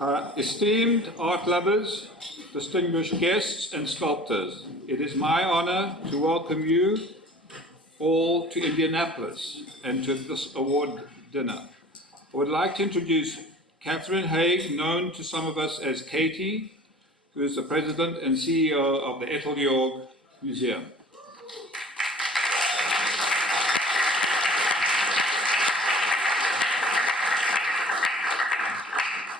Esteemed art lovers, distinguished guests and sculptors, it is my honor to welcome you all to Indianapolis and to this award dinner. I would like to introduce Catherine Haig, known to some of us as Katie, who is the president and CEO of the Ethel York Museum.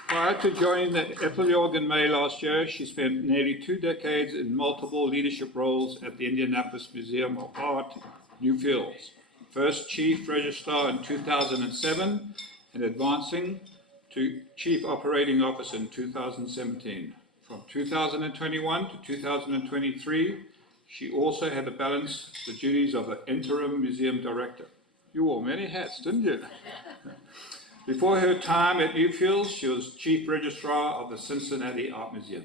Prior to joining the Ethel York in May last year, she spent nearly 2 decades in multiple leadership roles at the Indianapolis Museum of Art, New Fields. First Chief Registrar in 2007 and advancing to Chief Operating Officer in 2017. From 2021 to 2023, she also had to balance the duties of the Interim Museum Director. You wore many hats, didn't you? Before her time at Newfields, she was Chief Registrar of the Cincinnati Art Museum.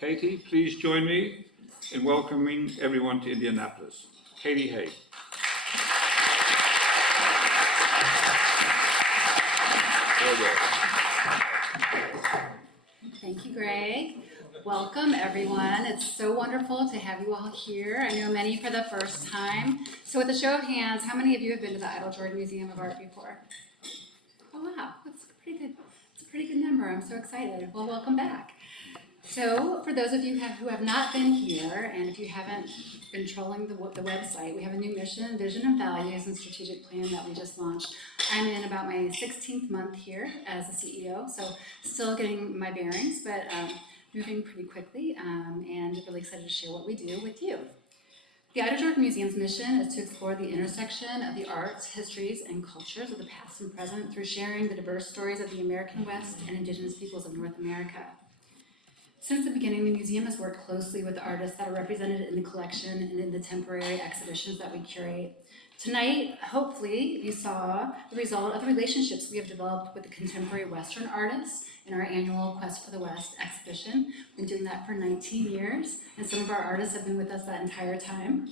Katie, please join me in welcoming everyone to Indianapolis. Katie Haig. Thank you, Greg. Welcome, everyone. It's so wonderful to have you all here. I know many for the first time. So with a show of hands, how many of you have been to the Idle Jordan Museum of Art before? Oh, wow, that's pretty good. It's a pretty good number. I'm so excited. Well, welcome back. So for those of you who have not been here, and if you haven't been trolling the website, we have a new mission, vision and values, and strategic plan that we just launched. I'm in about my 16th month here as a CEO, so still getting my bearings, but moving pretty quickly, and really excited to share what we do with you. The Idle Jordan Museum's mission is to explore the intersection of the arts, histories, and cultures of the past and present through sharing the diverse stories of the American West and Indigenous peoples of North America. Since the beginning, the museum has worked closely with the artists that are represented in the collection and in the temporary exhibitions that we curate. Tonight, hopefully, you saw the result of the relationships we have developed with the contemporary Western artists in our annual Quest for the West exhibition. We've been doing that for 19 years, and some of our artists have been with us that entire time.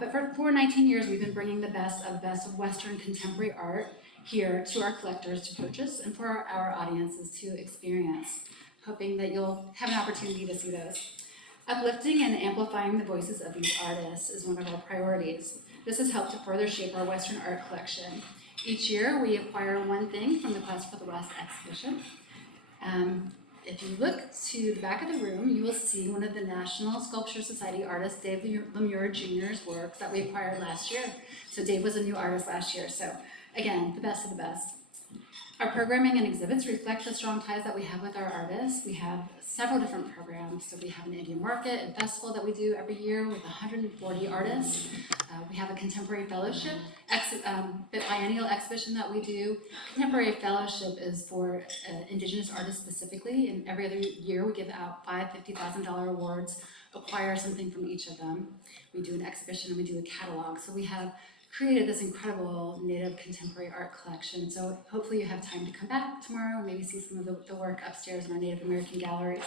But for 19 years, we've been bringing the best of Western contemporary art here to our collectors to purchase and for our audiences to experience, hoping that you'll have an opportunity to see those. Uplifting and amplifying the voices of these artists is one of our priorities. This has helped to further shape our Western art collection. Each year, we acquire one thing from the Quest for the West exhibition. If you look to the back of the room, you will see one of the National Sculpture Society artist, Dave Lemure Jr.'s works that we acquired last year. So Dave was a new artist last year. So again, the best of the best. Our programming and exhibits reflect the strong ties that we have with our artists. We have several different programs. So we have an Indian market and festival that we do every year with 140 artists. We have a contemporary fellowship, biennial exhibition that we do. Contemporary fellowship is for Indigenous artists specifically, and every other year we give out 5 $50,000 awards, acquire something from each of them. We do an exhibition and we do a catalog. So we have created this incredible Native contemporary art collection. So hopefully you have time to come back tomorrow and maybe see some of the work upstairs in our Native American galleries.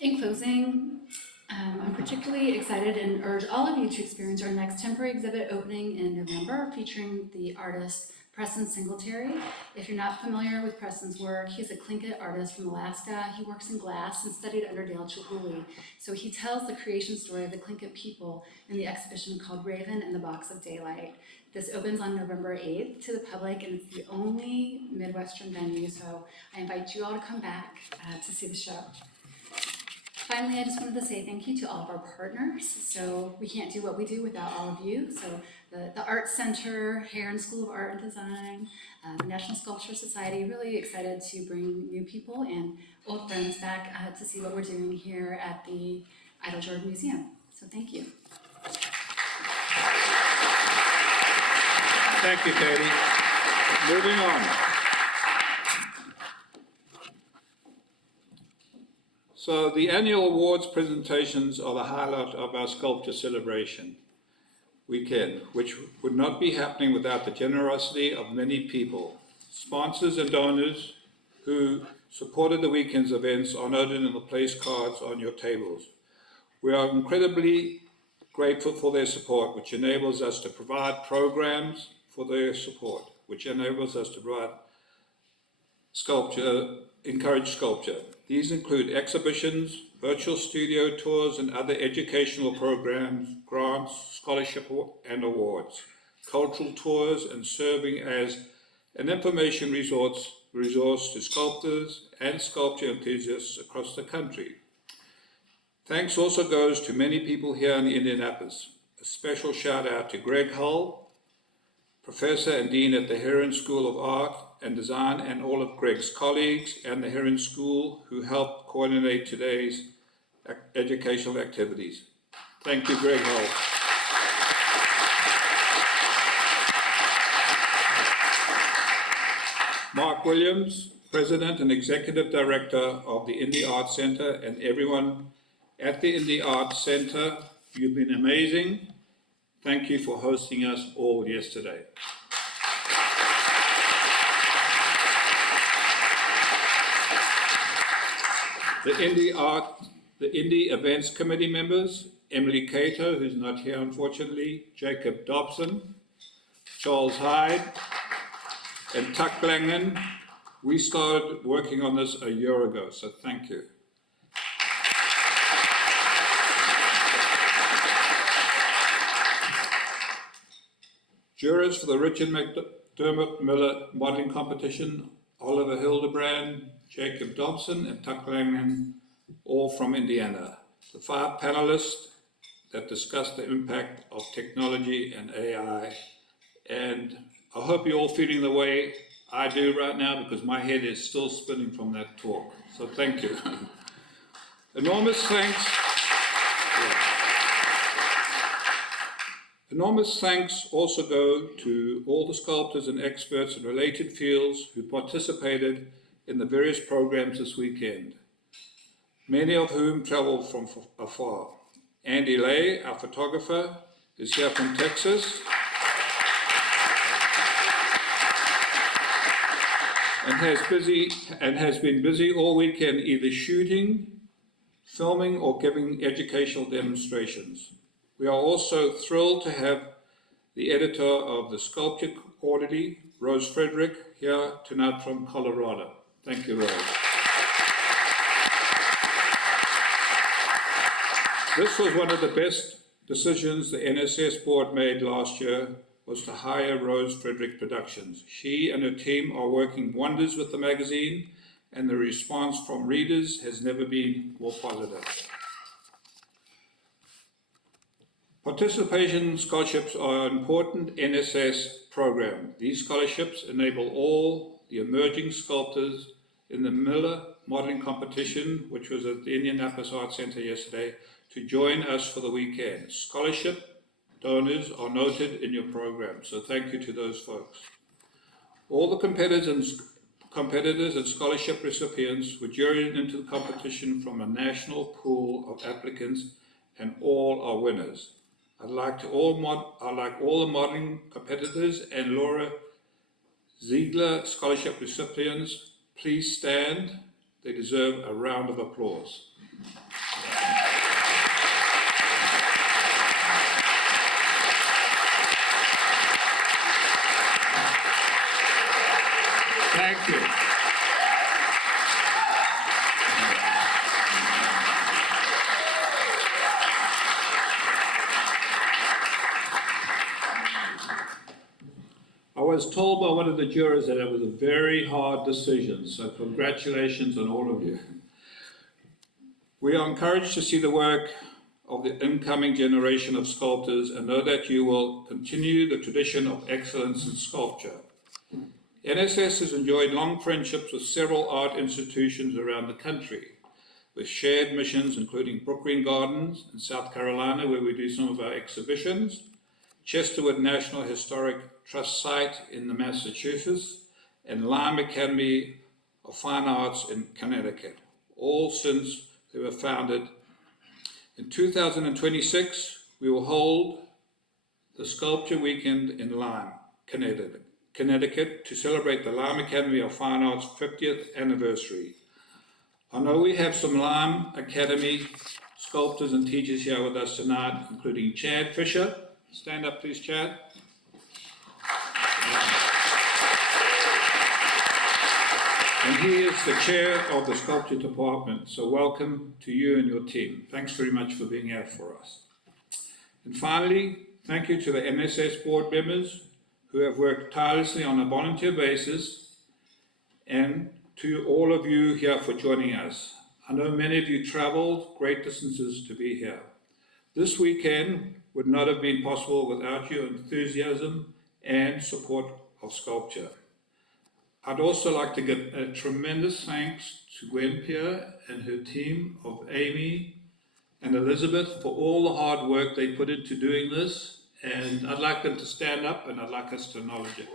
In closing, I'm particularly excited and urge all of you to experience our next temporary exhibit opening in November, featuring the artist Preston Singletary. If you're not familiar with Preston's work, he's a Tlingit artist from Alaska. He works in glass and studied under Dale Chihuly. So he tells the creation story of the Tlingit people in the exhibition called Raven in the Box of Daylight. This opens on November 8th to the public, and it's the only Midwestern venue, so I invite you all to come back to see the show. Finally, I just wanted to say thank you to all of our partners. So we can't do what we do without all of you. So the Arts Center, Heron School of Art and Design, the National Sculpture Society, really excited to bring new people and old friends back to see what we're doing here at the Idle Jordan Museum. So thank you. Thank you, Katie. Moving on. So the annual awards presentations are the highlight of our sculpture celebration weekend, which would not be happening without the generosity of many people. Sponsors and donors who supported the weekend's events are noted in the place cards on your tables. We are incredibly grateful for their support, which enables us to provide programs for their support, which enables us to provide encourage sculpture. These include exhibitions, virtual studio tours, and other educational programs, grants, scholarship and awards, cultural tours, and serving as an information resource to sculptors and sculpture enthusiasts across the country. Thanks also goes to many people here in Indianapolis. A special shout out to Greg Hull, Professor and Dean at the Heron School of Art and Design, and all of Greg's colleagues and the Heron School who helped coordinate today's educational activities. Thank you, Greg Hull. Mark Williams, President and Executive Director of the Indie Arts Center, and everyone at the Indie Arts Center, you've been amazing. Thank you for hosting us all yesterday. The Indie Events Committee members, Emily Cato, who's not here unfortunately, Jacob Dobson, Charles Hyde, and Tuck Langan. We started working on this a year ago, so thank you. Jurors for the Richard McDermott Miller Modelling Competition, Oliver Hildebrand, Jacob Dobson, and Tuck Langan, all from Indiana. The 5 panelists that discussed the impact of technology and AI. And I hope you're all feeling the way I do right now, because my head is still spinning from that talk. So thank you. Enormous thanks also go to all the sculptors and experts in related fields who participated in the various programs this weekend, many of whom traveled from afar. Andy Lay, our photographer, is here from Texas, and has been busy all weekend either shooting, filming, or giving educational demonstrations. We are also thrilled to have the editor of the Sculpture Quarterly, Rose Frederick, here tonight from Colorado. Thank you, Rose. This was one of the best decisions the NSS board made last year, was to hire Rose Frederick Productions. She and her team are working wonders with the magazine, and the response from readers has never been more positive. Participation scholarships are an important NSS program. These scholarships enable all the emerging sculptors in the Miller Modelling Competition, which was at the Indianapolis Arts Center yesterday, to join us for the weekend. Scholarship donors are noted in your program, so thank you to those folks. All the competitors and scholarship recipients were juried into the competition from a national pool of applicants, and all are winners. I'd like all the modelling competitors and Laura Ziegler scholarship recipients, please stand. They deserve a round of applause. Thank you. I was told by one of the jurors that it was a very hard decision, so congratulations on all of you. We are encouraged to see the work of the incoming generation of sculptors and know that you will continue the tradition of excellence in sculpture. NSS has enjoyed long friendships with several art institutions around the country, with shared missions including Brookgreen Gardens in South Carolina, where we do some of our exhibitions, Chesterwood National Historic Trust Site in Massachusetts, and Lime Academy of Fine Arts in Connecticut, all since they were founded. In 2026, we will hold the Sculpture Weekend in Lime, Connecticut, to celebrate the Lime Academy of Fine Arts' 50th anniversary. I know we have some Lime Academy sculptors and teachers here with us tonight, including Chad Fisher. Stand up, please, Chad. And he is the chair of the sculpture department, so welcome to you and your team. Thanks very much for being here for us. And finally, thank you to the NSS board members who have worked tirelessly on a volunteer basis, and to all of you here for joining us. I know many of you traveled great distances to be here. This weekend would not have been possible without your enthusiasm and support of sculpture. I'd also like to give a tremendous thanks to Gwen Pierre and her team of Amy and Elizabeth for all the hard work they put into doing this, and I'd like them to stand up and I'd like us to acknowledge it.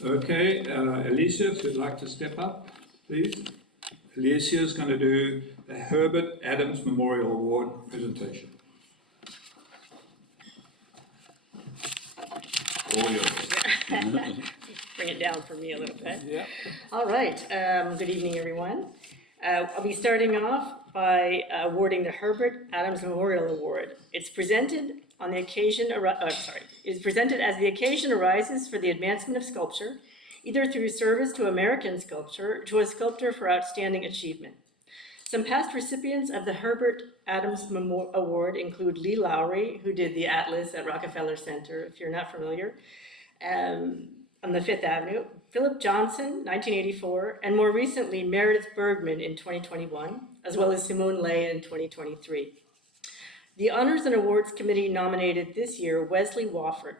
Okay, Alicia, if you'd like to step up, please. Alicia is going to do the Herbert Adams Memorial Award presentation. All yours. Bring it down for me a little bit. Yeah. All right, good evening, everyone. I'll be starting off by awarding the Herbert Adams Memorial Award. It's presented on the occasion, is presented as the occasion arises for the advancement of sculpture, either through service to American sculpture, to a sculptor for outstanding achievement. Some past recipients of the Herbert Adams Award include Lee Lowry, who did the Atlas at Rockefeller Center, if you're not familiar, on the Fifth Avenue, Philip Johnson, 1984, and more recently, Meredith Bergman in 2021, as well as Simone Lay in 2023. The Honors and Awards Committee nominated this year Wesley Wofford.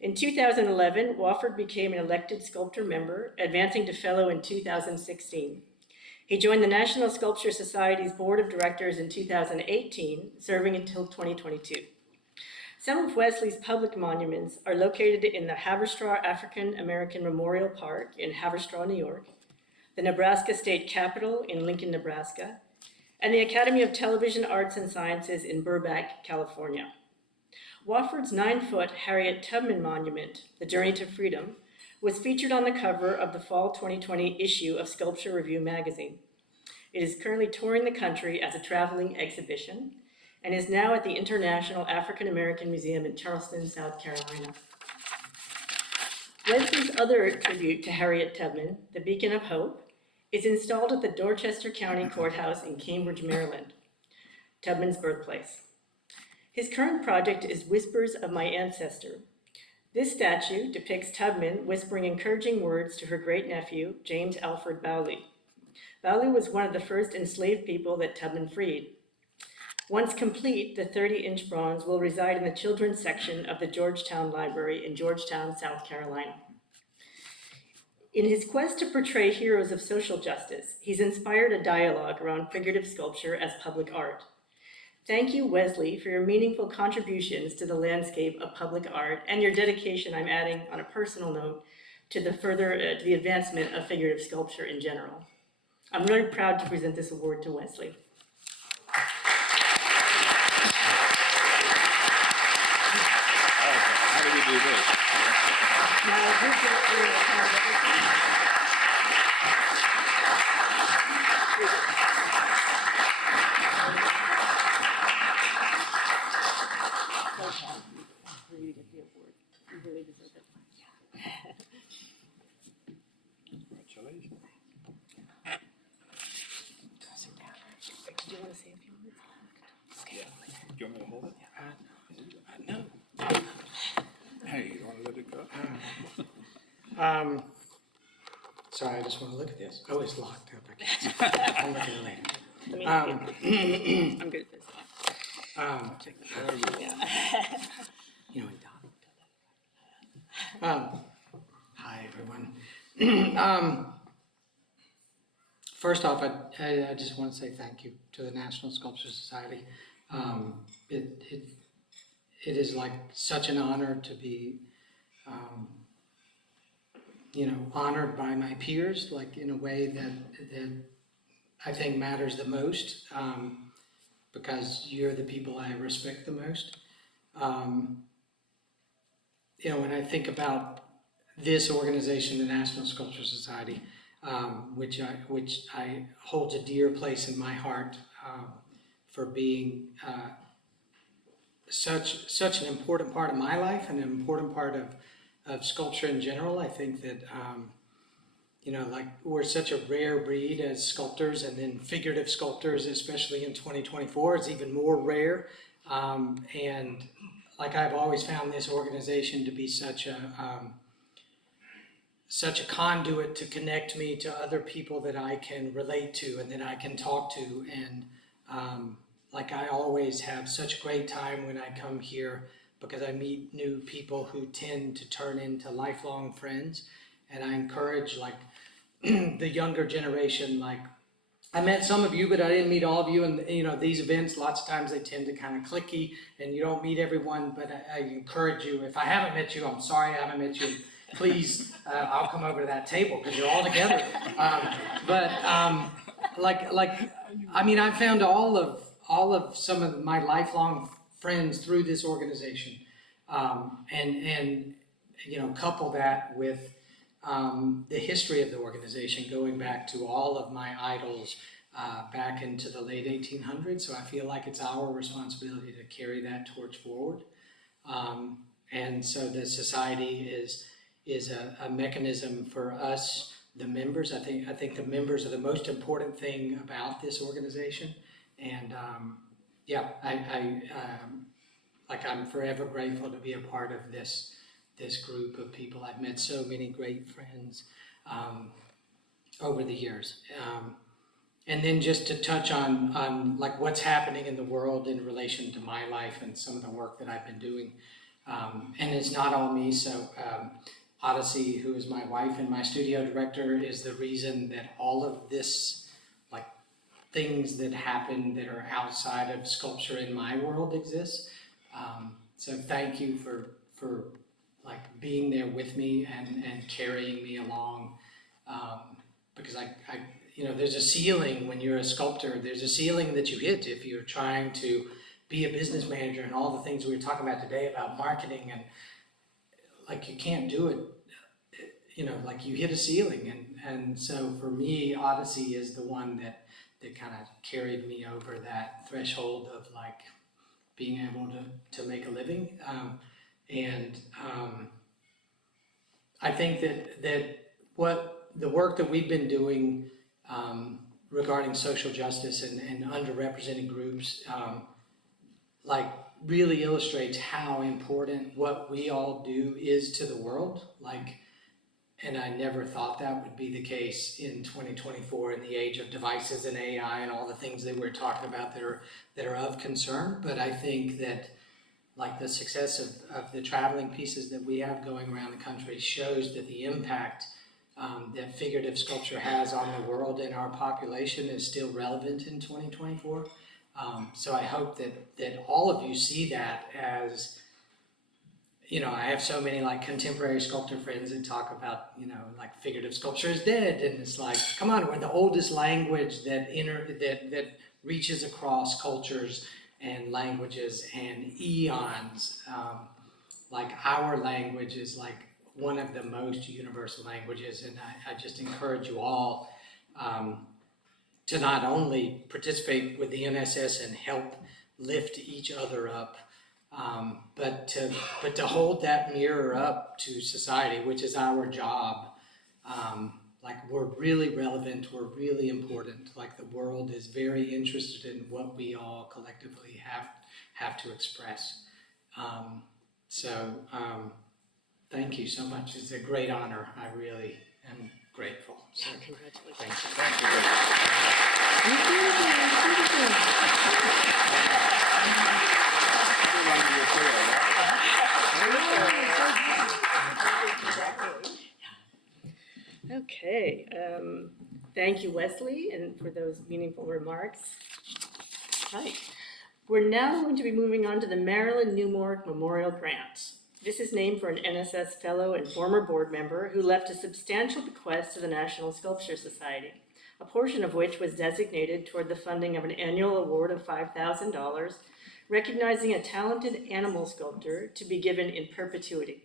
In 2011, Wofford became an elected sculptor member, advancing to fellow in 2016. He joined the National Sculpture Society's Board of Directors in 2018, serving until 2022. Some of Wesley's public monuments are located in the Haverstraw African American Memorial Park in Haverstraw, New York, the Nebraska State Capitol in Lincoln, Nebraska, and the Academy of Television Arts and Sciences in Burbank, California. Wofford's 9-foot Harriet Tubman monument, The Journey to Freedom, was featured on the cover of the fall 2020 issue of Sculpture Review magazine. It is currently touring the country as a traveling exhibition and is now at the International African American Museum in Charleston, South Carolina. Wesley's other tribute to Harriet Tubman, The Beacon of Hope, is installed at the Dorchester County Courthouse in Cambridge, Maryland, Tubman's birthplace. His current project is Whispers of My Ancestor. This statue depicts Tubman whispering encouraging words to her great-nephew, James Alfred Bowley. Bowley was one of the first enslaved people that Tubman freed. Once complete, the 30-inch bronze will reside in the children's section of the Georgetown Library in Georgetown, South Carolina. In his quest to portray heroes of social justice, he's inspired a dialogue around figurative sculpture as public art. Thank you, Wesley, for your meaningful contributions to the landscape of public art and your dedication, I'm adding on a personal note, to the advancement of figurative sculpture in general. I'm really proud to present this award to Wesley. How do we do this? For you to get the award. You really deserve it. Congratulations. Do you want to say a few words? Okay. Do you want me to hold it? No. Hey, you want to let it go? Sorry, I just want to look at this. Oh, it's locked up. I can't. I'll look at it later. I'm good at this. Check Yeah. You know, hi, everyone. First off, I just want to say thank you to the National Sculpture Society. It is like such an honor to be, honored by my peers, like in a way that I think matters the most, because you're the people I respect the most. When I think about this organization, the National Sculpture Society, which I holds a dear place in my heart for being such an important part of my life and an important part of sculpture in general. I think that like we're such a rare breed as sculptors, and then figurative sculptors, especially in 2024, is even more rare. And like I've always found this organization to be such a conduit to connect me to other people that I can relate to and that I can talk to. And like I always have such a great time when I come here, because I meet new people who tend to turn into lifelong friends. And I encourage like the younger generation, like I met some of you, but I didn't meet all of you. And these events, lots of times they tend to kind of clicky and you don't meet everyone, but I encourage you. If I haven't met you, I'm sorry I haven't met you. Please, I'll come over to that table because you're all together. I found all of some of my lifelong friends through this organization, and couple that with the history of the organization, going back to all of my idols back into the late 1800s. So I feel like it's our responsibility to carry that torch forward. And so the society is a mechanism for us, the members. I think the members are the most important thing about this organization. And I'm forever grateful to be a part of this group of people. I've met so many great friends over the years. And then just to touch on like what's happening in the world in relation to my life and some of the work that I've been doing. And it's not all me, so Odyssey, who is my wife and my studio director, is the reason that all of this, like things that happen that are outside of sculpture in my world exists. So thank you for like being there with me and carrying me along, because there's a ceiling when you're a sculptor. There's a ceiling that you hit if you're trying to be a business manager and all the things we were talking about today about marketing, and like you can't do it, like you hit a ceiling. And so for me, Odyssey is the one that kind of carried me over that threshold of like being able to make a living. I think that what the work that we've been doing regarding social justice and underrepresented groups like really illustrates how important what we all do is to the world. And I never thought that would be the case in 2024 in the age of devices and AI and all the things that we're talking about that are of concern. But I think that like the success of the traveling pieces that we have going around the country shows that the impact that figurative sculpture has on the world and our population is still relevant in 2024. So I hope that all of you see that as, I have so many like contemporary sculptor friends that talk about, like figurative sculpture is dead. And it's like, come on, we're the oldest language that reaches across cultures and languages and eons. Like our language is like one of the most universal languages. And I just encourage you all to not only participate with the NSS and help lift each other up, but to hold that mirror up to society, which is our job. Like we're really relevant, we're really important. Like the world is very interested in what we all collectively have to express. Thank you so much. It's a great honor. I really am grateful. So, Congratulations. Thank you. Okay, thank you, Wesley, and for those meaningful remarks. Right, we're now going to be moving on to the Marilyn Newmark Memorial Grant. This is named for an NSS fellow and former board member who left a substantial bequest to the National Sculpture Society, a portion of which was designated toward the funding of an annual award of $5,000, recognizing a talented animal sculptor to be given in perpetuity.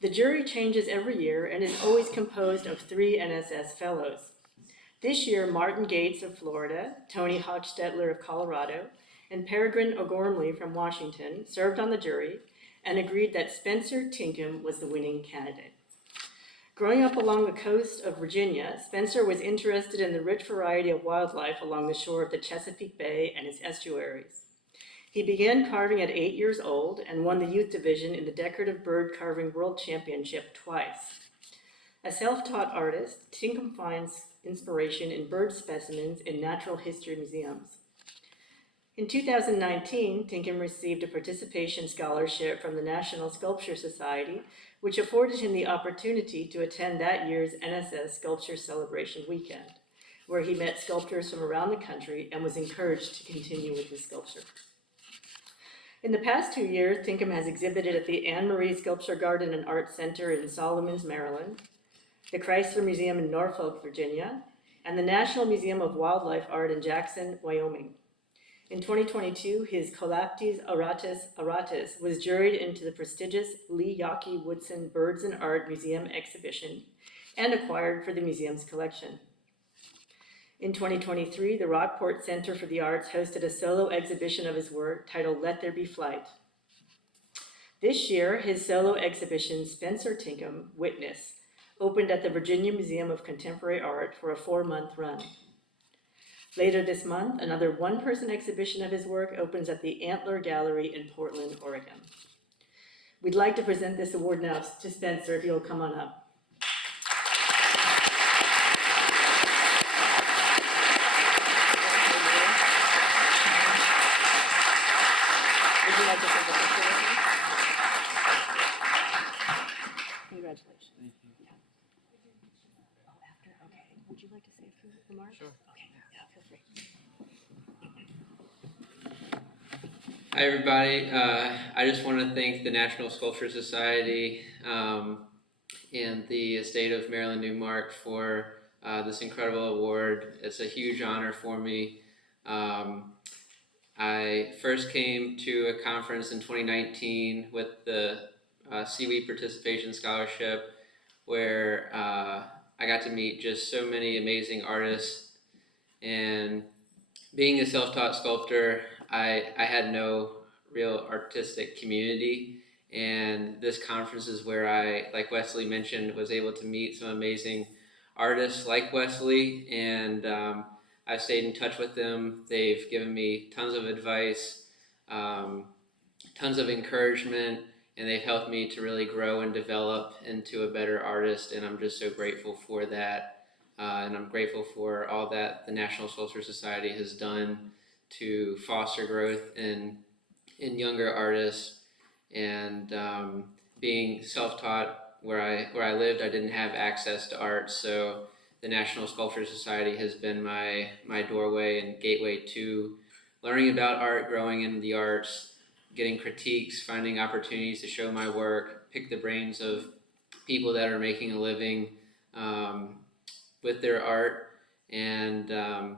The jury changes every year and is always composed of 3 NSS fellows. This year, Martin Gates of Florida, Tony Hochstetler of Colorado, and Peregrine O'Gormley from Washington served on the jury and agreed that Spencer Tinkham was the winning candidate. Growing up along the coast of Virginia, Spencer was interested in the rich variety of wildlife along the shore of the Chesapeake Bay and its estuaries. He began carving at 8 years old and won the youth division in the Decorative Bird Carving World Championship twice. A self-taught artist, Tinkham finds inspiration in bird specimens in natural history museums. In 2019, Tinkham received a participation scholarship from the National Sculpture Society, which afforded him the opportunity to attend that year's NSS Sculpture Celebration Weekend, where he met sculptors from around the country and was encouraged to continue with his sculpture. In the past 2 years, Tinkham has exhibited at the Anne Marie Sculpture Garden and Art Center in Solomons, Maryland, the Chrysler Museum in Norfolk, Virginia, and the National Museum of Wildlife Art in Jackson, Wyoming. In 2022, his Colaptes auratus was juried into the prestigious Lee Yawkey Woodson Birds and Art Museum exhibition and acquired for the museum's collection. In 2023, the Rockport Center for the Arts hosted a solo exhibition of his work titled Let There Be Flight. This year, his solo exhibition, Spencer Tinkham, Witness, opened at the Virginia Museum of Contemporary Art for a 4-month run. Later this month, another one-person exhibition of his work opens at the Antler Gallery in Portland, Oregon. We'd like to present this award now to Spencer, if you'll come on up. Would you like to take a picture with me? Congratulations. Thank you. Oh, after? Okay. Would you like to say a few remarks? Sure. Okay, yeah, feel free. Hi, everybody. I just want to thank the National Sculpture Society and the estate of Marilyn Newmark for this incredible award. It's a huge honor for me. I first came to a conference in 2019 with the Seaweed Participation Scholarship, where I got to meet just so many amazing artists. And being a self-taught sculptor, I had no real artistic community, and this conference is where I, like Wesley mentioned, was able to meet some amazing artists like Wesley, and I've stayed in touch with them. They've given me tons of advice, tons of encouragement, and they've helped me to really grow and develop into a better artist, and I'm just so grateful for that. And I'm grateful for all that the National Sculpture Society has done to foster growth in younger artists. And being self-taught, where I lived, I didn't have access to art, so the National Sculpture Society has been my doorway and gateway to learning about art, growing in the arts, getting critiques, finding opportunities to show my work, pick the brains of people that are making a living with their art. And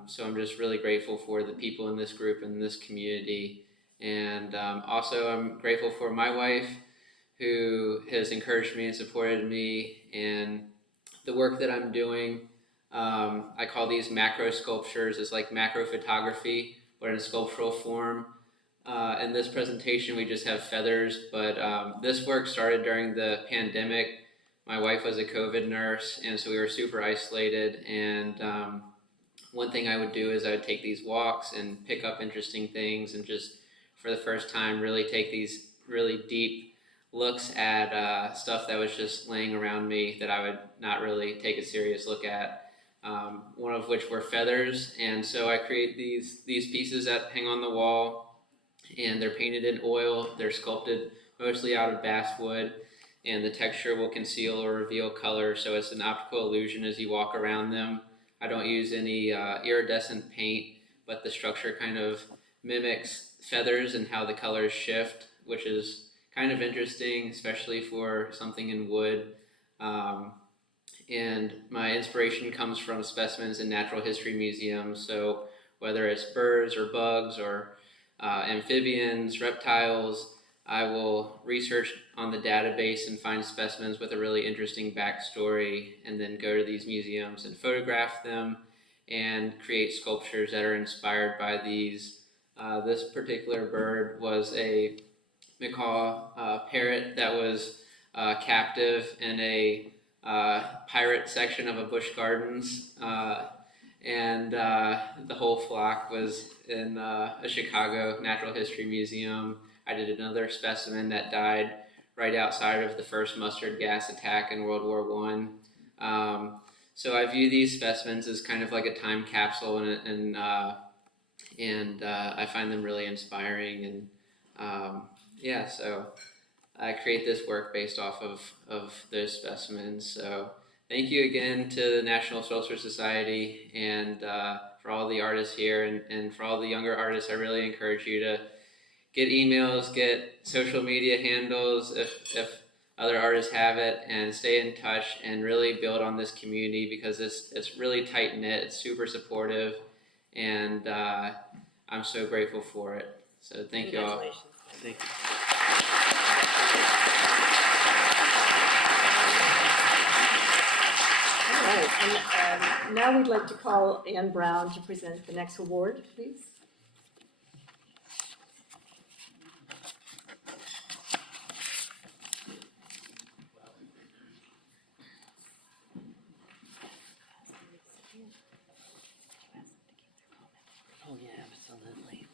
so I'm just really grateful for the people in this group and this community. And also I'm grateful for my wife, who has encouraged me and supported me in the work that I'm doing. I call these macro sculptures. It's like macro photography, but in a sculptural form. In this presentation, we just have feathers, but this work started during the pandemic. My wife was a COVID nurse, and so we were super isolated. And one thing I would do is I would take these walks and pick up interesting things, and just for the first time really take these really deep looks at stuff that was just laying around me that I would not really take a serious look at. One of which were feathers, and so I create these pieces that hang on the wall, and they're painted in oil. They're sculpted mostly out of basswood, and the texture will conceal or reveal color, so it's an optical illusion as you walk around them. I don't use any iridescent paint, but the structure kind of mimics feathers and how the colors shift, which is kind of interesting, especially for something in wood. And my inspiration comes from specimens in natural history museums, so whether it's birds or bugs or amphibians, reptiles, I will research on the database and find specimens with a really interesting backstory, and then go to these museums and photograph them and create sculptures that are inspired by these. This particular bird was a macaw parrot that was captive in a pirate section of a Busch Gardens, and the whole flock was in a Chicago Natural History Museum. I did another specimen that died right outside of the first mustard gas attack in World War I. So I view these specimens as kind of like a time capsule, and I find them really inspiring. And yeah, so I create this work based off of those specimens. So thank you again to the National Sculpture Society, and for all the artists here, and for all the younger artists, I really encourage you to get emails, get social media handles if other artists have it, and stay in touch and really build on this community, because it's really tight knit, it's super supportive, and I'm so grateful for it. So thank you all. Congratulations. Thank you. All right, and now we'd like to call Ann Brown to present the next award, please. Oh, yeah, absolutely.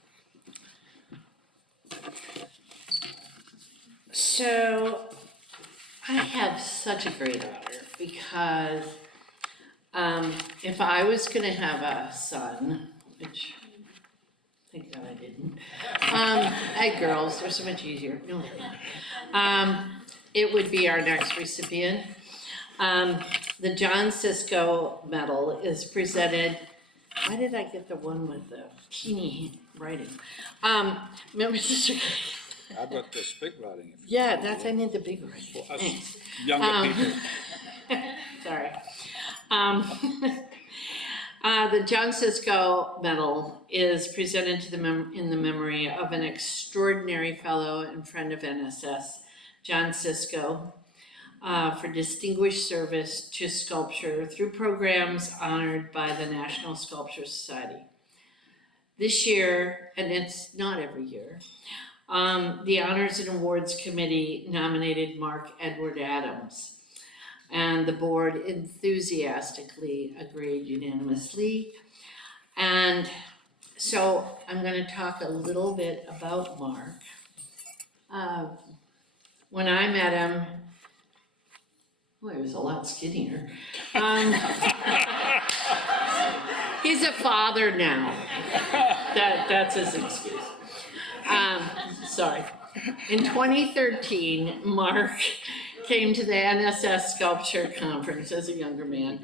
So, I have such a great honor because if I was gonna have a son, which thank God I didn't, I had girls, they're so much easier. No, it would be our next recipient. The John Cisco Medal is presented. Why did I get the one with the teeny writing? Remember Sister Kate? I've got this big writing. Yeah, I need the big writing. For us Thanks. younger people. Sorry. The John Cisco Medal is presented to in the memory of an extraordinary fellow and friend of NSS, John Cisco, for distinguished service to sculpture through programs honored by the National Sculpture Society. This year, and it's not every year, the Honors and Awards Committee nominated Mark Edward Adams, and the board enthusiastically agreed unanimously. And so I'm going to talk a little bit about Mark. When I met him, well, he was a lot skinnier. He's a father now. That's his excuse. Sorry. In 2013, Mark came to the NSS Sculpture Conference as a younger man,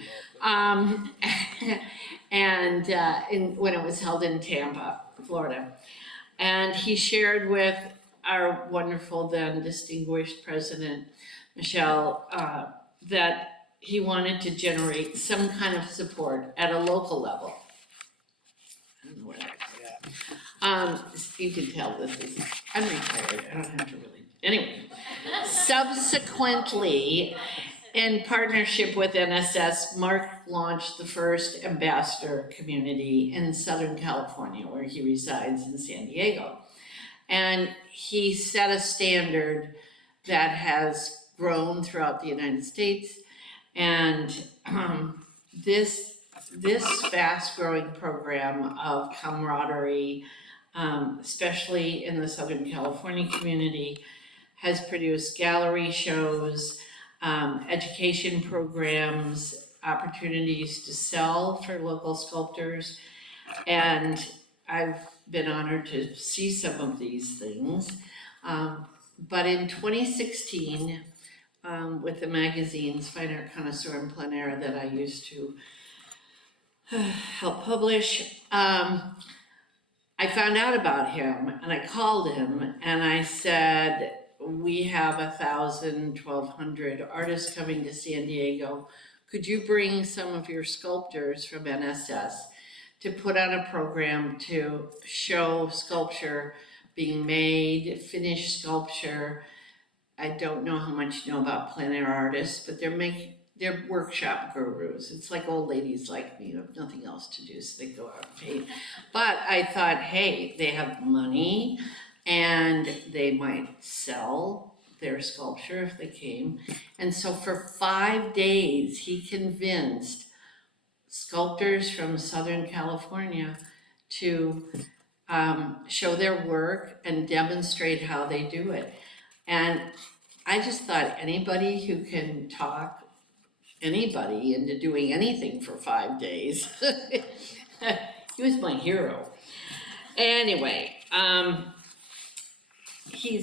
when it was held in Tampa, Florida. And he shared with our wonderful then distinguished president, Michelle, that he wanted to generate some kind of support at a local level. I don't know where that is. You can tell this is, I'm retired, I don't have to really, anyway. Subsequently, in partnership with NSS, Mark launched the first ambassador community in Southern California, where he resides in San Diego. And he set a standard that has grown throughout the United States. And this fast-growing program of camaraderie, especially in the Southern California community, has produced gallery shows, education programs, opportunities to sell for local sculptors. And I've been honored to see some of these things. But in 2016, with the magazines Fine Art Connoisseur and Plein Air that I used to help publish, I found out about him and I called him and I said, we have 1,000, 1,200 artists coming to San Diego. Could you bring some of your sculptors from NSS to put on a program to show sculpture being made, finished sculpture. I don't know how much you know about plein air artists, but they're workshop gurus. It's like old ladies like me who have nothing else to do, so they go out and paint. But I thought, hey, they have money and they might sell their sculpture if they came. And so for 5 days, he convinced sculptors from Southern California to show their work and demonstrate how they do it. And I just thought anybody who can talk anybody into doing anything for 5 days, he was my hero. Anyway, he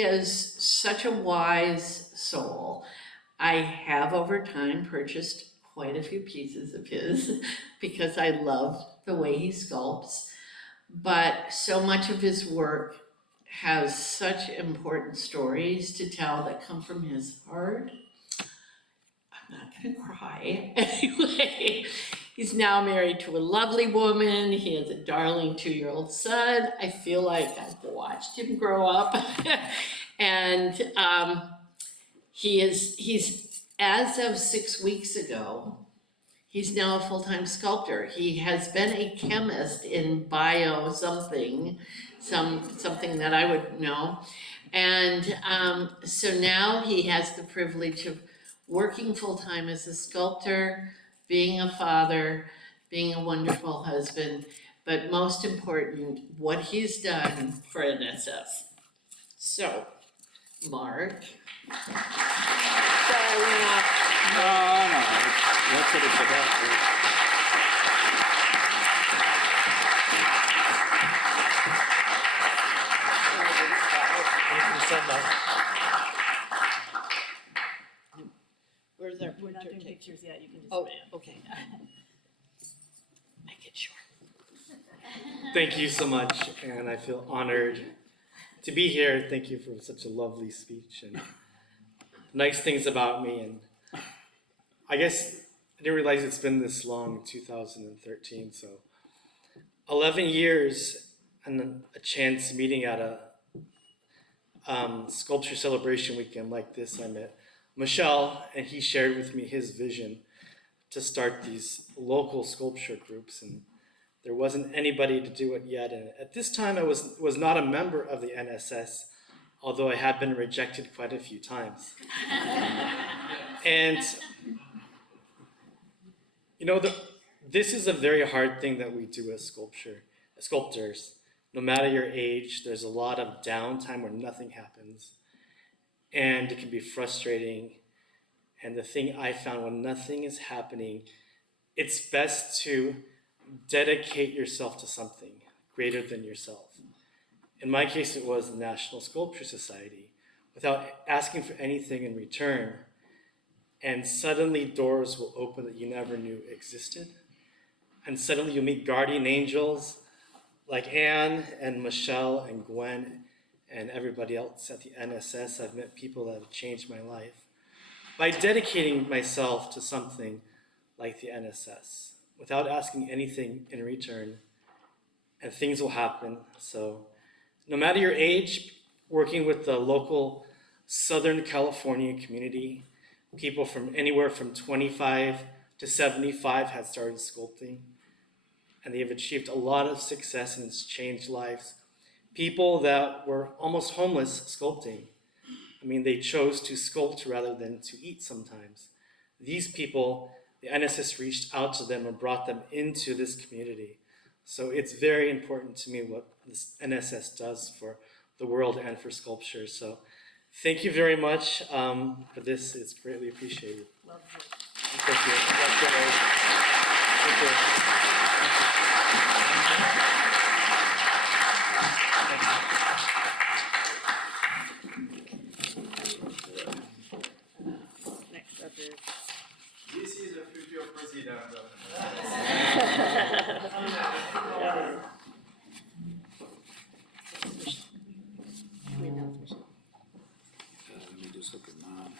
is such a wise soul. I have over time purchased quite a few pieces of his because I love the way he sculpts. But so much of his work has such important stories to tell that come from his heart. I'm not gonna cry. Anyway, he's now married to a lovely woman. He has a darling 2-year-old son. I feel like I've watched him grow up. And he's, as of 6 weeks ago, he's now a full-time sculptor. He has been a chemist in bio something that I would know. And so now he has the privilege of working full-time as a sculptor, being a father, being a wonderful husband, but most important, what he's done for NSS. So, Mark. Sorry, I went off. No, that's what it's about. Where's our We're not picture doing taken? pictures yet, you can just. Oh, okay. Make it short. Thank you so much, and I feel honored to be here. Thank you for such a lovely speech and nice things about me. And I guess I didn't realize it's been this long, 2013. So 11 years and a chance meeting at a sculpture celebration weekend like this. I met Michelle, and he shared with me his vision to start these local sculpture groups, and there wasn't anybody to do it yet. And at this time, I was not a member of the NSS, although I had been rejected quite a few times. And you know, this is a very hard thing that we do as sculptors. No matter your age, there's a lot of downtime where nothing happens, and it can be frustrating. And the thing I found, when nothing is happening, it's best to dedicate yourself to something greater than yourself. In my case, it was the National Sculpture Society, without asking for anything in return. And suddenly doors will open that you never knew existed. And suddenly you'll meet guardian angels like Anne and Michelle and Gwen and everybody else at the NSS. I've met people that have changed my life by dedicating myself to something like the NSS without asking anything in return, and things will happen. So no matter your age, working with the local Southern California community, people from anywhere from 25 to 75 had started sculpting, and they have achieved a lot of success, and it's changed lives. People that were almost homeless sculpting. I mean, they chose to sculpt rather than to eat sometimes. These people, the NSS reached out to them and brought them into this community. So it's very important to me what this NSS does for the world and for sculpture. So thank you very much for this. It's greatly appreciated. Thank you. Thank you. Next up is. This is the future president. Let me just look at mine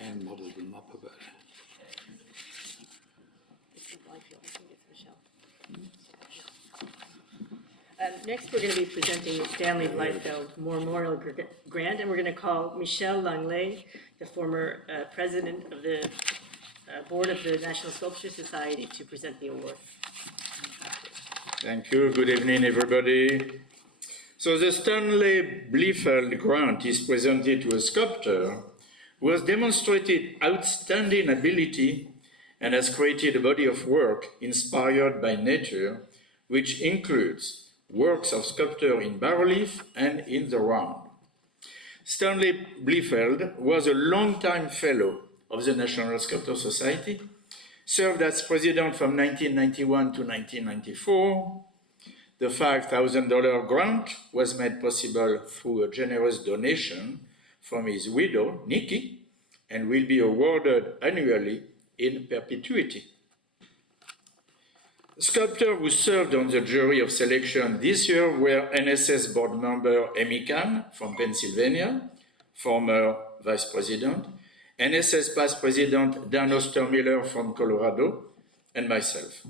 and model them up a bit. I feel, I think it's Michelle. Next, we're going to be presenting the Stanley Liefeld Memorial Grant, and we're going to call Michel Langlais, the former president of the board of the National Sculpture Society, to present the award. Thank you. Good evening, everybody. So the Stanley Liefeld Grant is presented to a sculptor who has demonstrated outstanding ability and has created a body of work inspired by nature, which includes works of sculpture in bas-relief and in the round. Stanley Liefeld was a long-time fellow of the National Sculptor Society, served as president from 1991 to 1994. The $5,000 grant was made possible through a generous donation from his widow, Nikki, and will be awarded annually in perpetuity. Sculptors who served on the jury of selection this year were NSS board member Amy Kahn from Pennsylvania, former vice president, NSS past president Dan Ostermiller from Colorado, and myself.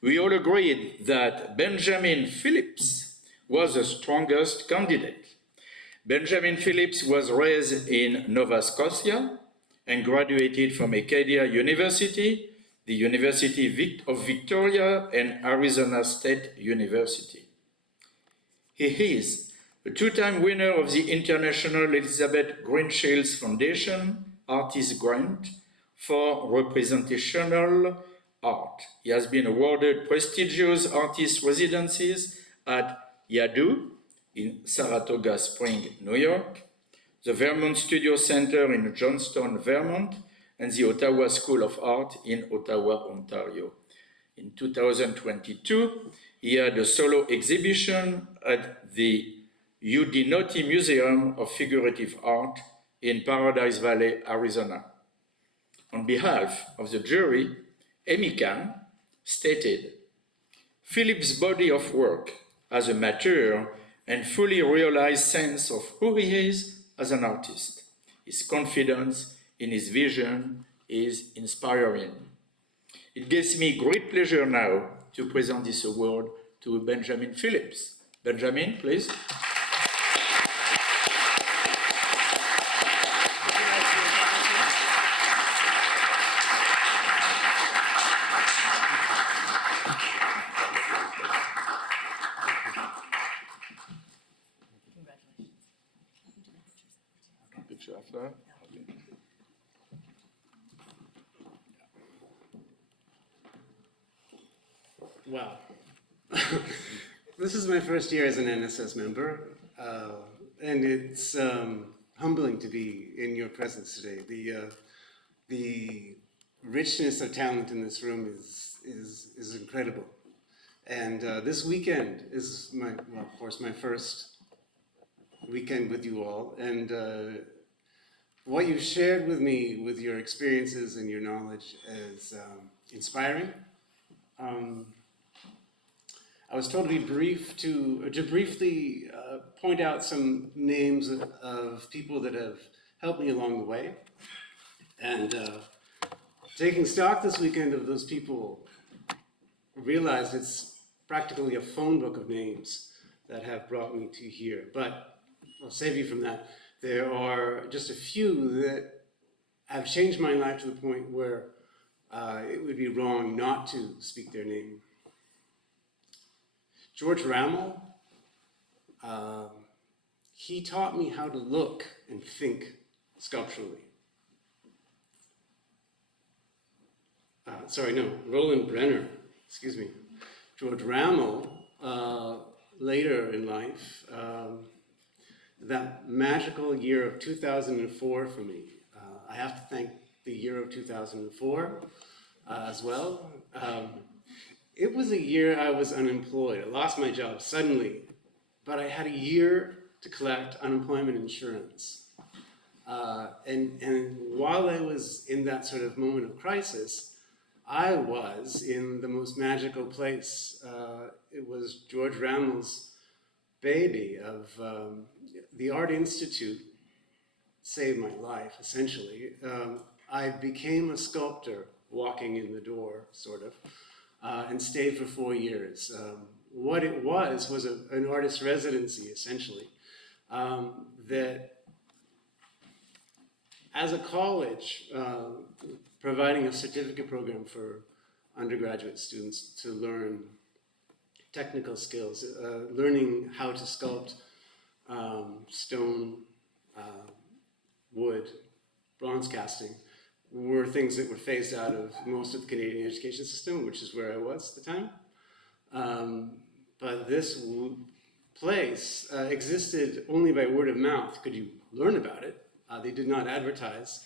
We all agreed that Benjamin Phillips was the strongest candidate. Benjamin Phillips was raised in Nova Scotia and graduated from Acadia University, the University of Victoria, and Arizona State University. He is a two-time winner of the International Elizabeth Greenshields Foundation Artist Grant for Representational Art. He has been awarded prestigious artist residencies at Yaddo in Saratoga Springs, New York, the Vermont Studio Center in Johnstown, Vermont, and the Ottawa School of Art in Ottawa, Ontario. In 2022, he had a solo exhibition at the Udinoti Museum of Figurative Art in Paradise Valley, Arizona. On behalf of the jury, Amy Kahn stated, "Philip's body of work has a mature and fully realized sense of who he is as an artist. His confidence in his vision is inspiring." It gives me great pleasure now to present this award to Benjamin Phillips. Benjamin, please. Picture after. Okay. Wow. This is my first year as an NSS member, and it's humbling to be in your presence today. The richness of talent in this room is incredible. And this weekend is of course, my first weekend with you all. And what you've shared with me with your experiences and your knowledge is inspiring. I was told to be brief, to briefly point out some names of people that have helped me along the way. And taking stock this weekend of those people, realized it's practically a phone book of names that have brought me to here. But I'll save you from that. There are just a few that have changed my life to the point where it would be wrong not to speak their name. George Rammel, he taught me how to look and think sculpturally. Roland Brenner, excuse me. George Rammel, later in life, that magical year of 2004 for me. I have to thank the year of 2004 as well. It was a year I was unemployed. I lost my job suddenly, but I had a year to collect unemployment insurance. And while I was in that sort of moment of crisis, I was in the most magical place. It was George Rammel's baby of the Art Institute saved my life, essentially. I became a sculptor walking in the door, sort of, and stayed for 4 years. what it was an artist residency, essentially, that as a college, providing a certificate program for undergraduate students to learn technical skills, learning how to sculpt stone, wood, bronze casting, were things that were phased out of most of the Canadian education system, which is where I was at the time. But this place existed only by word of mouth. Could you learn about it? They did not advertise.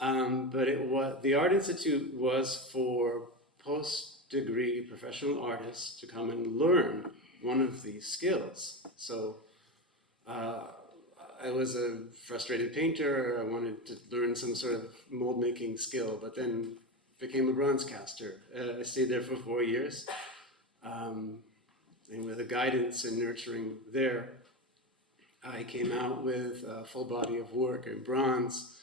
But the Art Institute was for post-degree professional artists to come and learn one of these skills. So I was a frustrated painter. I wanted to learn some sort of mold making skill, but then became a bronze caster. I stayed there for 4 years. And with the guidance and nurturing there, I came out with a full body of work in bronze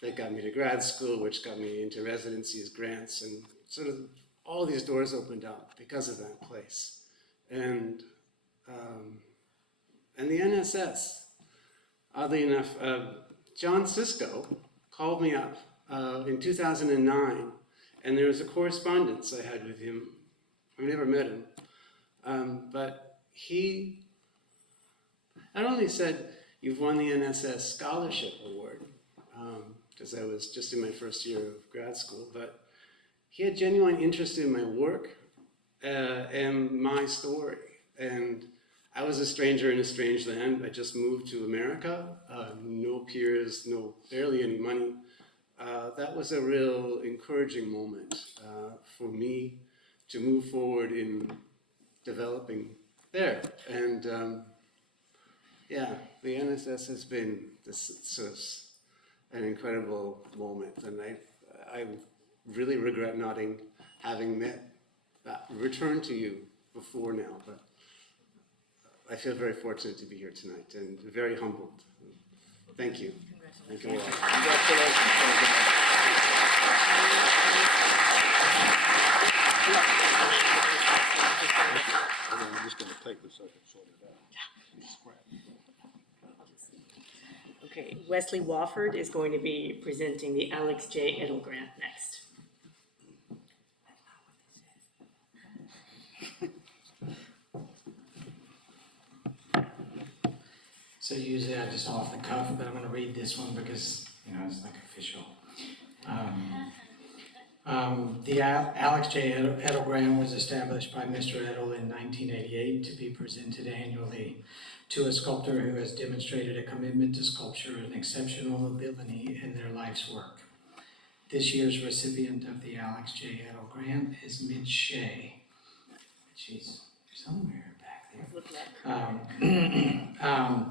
that got me to grad school, which got me into residencies, grants, and sort of all these doors opened up because of that place. And the NSS, oddly enough, John Sisko called me up in 2009, and there was a correspondence I had with him. I've never met him, but he not only said, "You've won the NSS Scholarship Award," because I was just in my first year of grad school, but he had genuine interest in my work and my story. And I was a stranger in a strange land. I just moved to America, no peers, barely any money. That was a real encouraging moment for me to move forward in developing there. And yeah, the NSS has been an incredible moment, and I really regret not having returned to you before now, but I feel very fortunate to be here tonight and very humbled. Thank you. Thank you all. I'm just gonna take this so I can sort it out. Okay, Wesley Wofford is going to be presenting the Alex J. Edel Grant next. So usually I just off the cuff, but I'm going to read this one because, it's like official. The Alex J. Edel Grant was established by Mr. Edel in 1988 to be presented annually to a sculptor who has demonstrated a commitment to sculpture and exceptional ability in their life's work. This year's recipient of the Alex J. Edel Grant is Midge Shea. She's somewhere back there.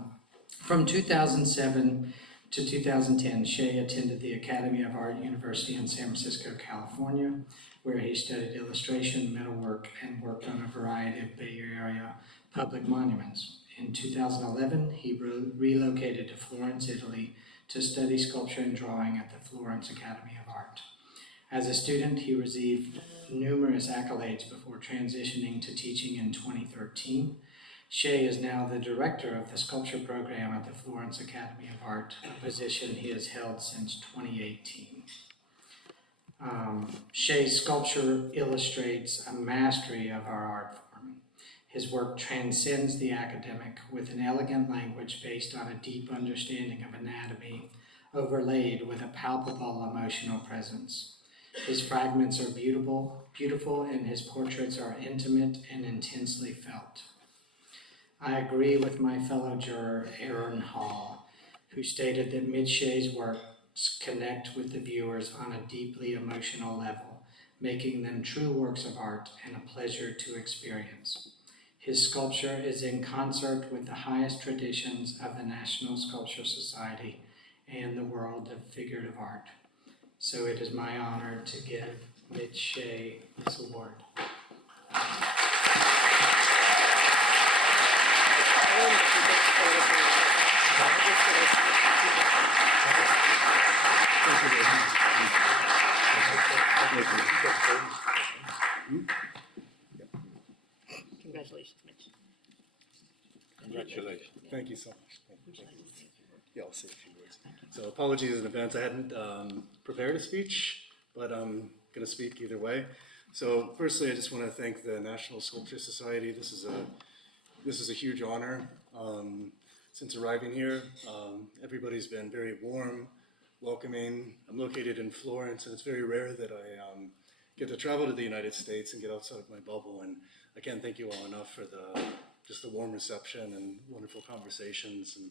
From 2007 to 2010, Shea attended the Academy of Art University in San Francisco, California, where he studied illustration, metalwork, and worked on a variety of Bay Area public monuments. In 2011, he relocated to Florence, Italy, to study sculpture and drawing at the Florence Academy of Art. As a student, he received numerous accolades before transitioning to teaching in 2013. Shea is now the director of the sculpture program at the Florence Academy of Art, a position he has held since 2018. Shea's sculpture illustrates a mastery of our art form. His work transcends the academic with an elegant language based on a deep understanding of anatomy, overlaid with a palpable emotional presence. His fragments are beautiful, and his portraits are intimate and intensely felt. I agree with my fellow juror, Aaron Hall, who stated that Midge Shea's works connect with the viewers on a deeply emotional level, making them true works of art and a pleasure to experience. His sculpture is in concert with the highest traditions of the National Sculpture Society and the world of figurative art. So it is my honor to give Midge Shea this award. Congratulations. Thank you so much. Thank you. Yeah, I'll say a few words. So apologies in advance. I hadn't prepared a speech, but I'm going to speak either way. So firstly, I just want to thank the National Sculpture Society. This is a huge honor. Since arriving here, everybody's been very warm, welcoming. I'm located in Florence, and it's very rare that I get to travel to the United States and get outside of my bubble. And I can't thank you all enough for just the warm reception and wonderful conversations. And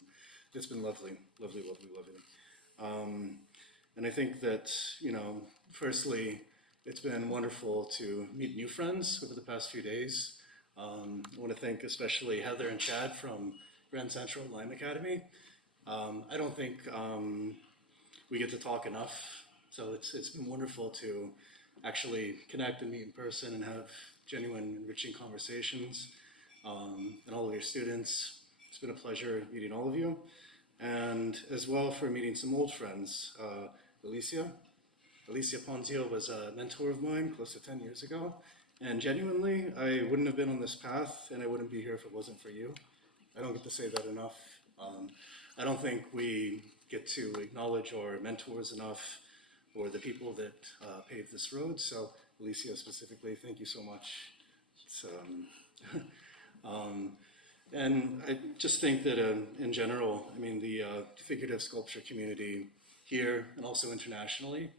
it's been lovely, lovely, lovely, lovely. And I think that, firstly, it's been wonderful to meet new friends over the past few days. I want to thank especially Heather and Chad from Grand Central Lime Academy. I don't think we get to talk enough, so it's been wonderful to actually connect and meet in person and have genuine, enriching conversations. And all of your students, it's been a pleasure meeting all of you. And as well for meeting some old friends. Alicia Ponzio was a mentor of mine close to 10 years ago. And genuinely, I wouldn't have been on this path and I wouldn't be here if it wasn't for you. I don't get to say that enough. I don't think we get to acknowledge our mentors enough or the people that paved this road. So Alicia specifically, thank you so much. It's, and I just think that in general, I mean, the figurative sculpture community here and also internationally,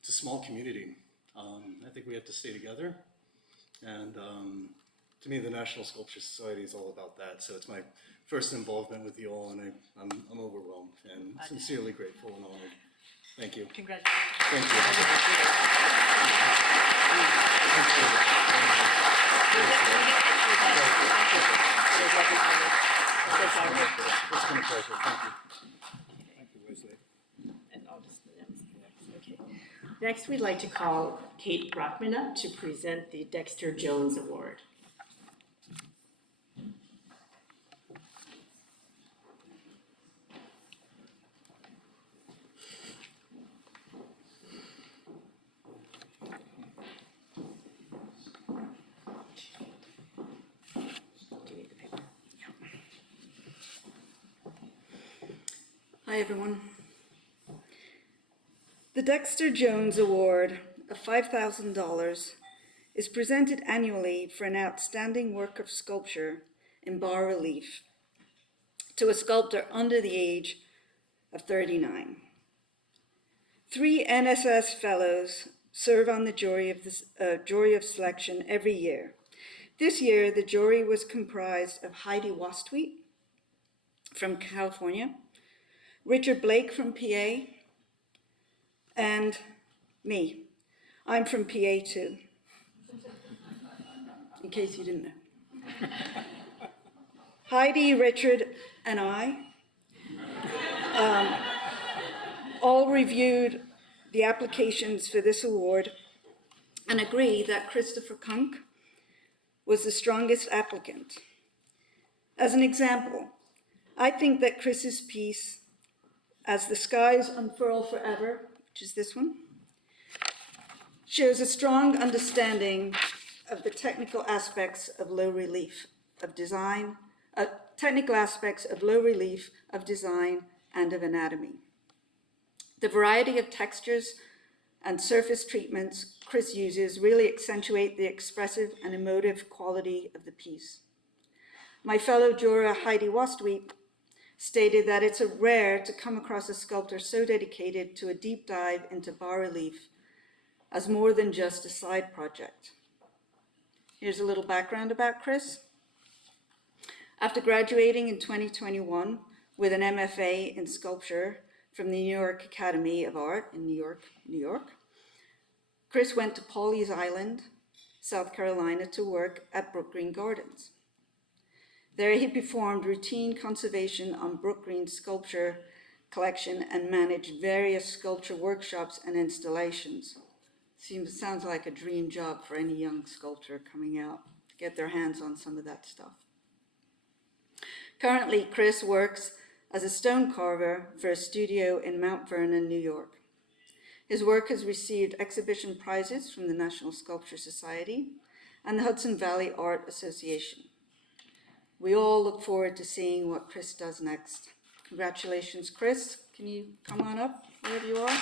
it's a small community. I think we have to stay together. And to me, the National Sculpture Society is all about that. So it's my first involvement with you all, and I'm overwhelmed and sincerely grateful and honored. Thank you. Congratulations. Thank you. It's been a pleasure. Thank you. Thank you, Wesley. And I'll just, okay. Next, we'd like to call Kate Brockman up to present the Dexter Jones Award. Hi, everyone. The Dexter Jones Award of $5,000 is presented annually for an outstanding work of sculpture in bas relief to a sculptor under the age of 39. 3 NSS fellows serve on the jury of selection every year. This year, the jury was comprised of Heidi Wastweet from California, Richard Blake from PA, and me. I'm from PA too, in case you didn't know. Heidi, Richard, and I all reviewed the applications for this award and agree that Christopher Kunk was the strongest applicant. As an example, I think that Chris's piece, As the Skies Unfurl Forever, which is this one, shows a strong understanding of the technical aspects of low relief of design, and of anatomy. The variety of textures and surface treatments Chris uses really accentuate the expressive and emotive quality of the piece. My fellow juror Heidi Wastweet stated that it's rare to come across a sculptor so dedicated to a deep dive into bas relief as more than just a side project. Here's a little background about Chris. After graduating in 2021 with an MFA in sculpture from the New York Academy of Art in New York, Chris went to Pawleys Island, South Carolina to work at Brook Green Gardens. There he performed routine conservation on Brook Green's sculpture collection and managed various sculpture workshops and installations. Sounds like a dream job for any young sculptor coming out to get their hands on some of that stuff. Currently, Chris works as a stone carver for a studio in Mount Vernon, New York. His work has received exhibition prizes from the National Sculpture Society and the Hudson Valley Art Association. We all look forward to seeing what Chris does next. Congratulations, Chris. Can you come on up, wherever you are?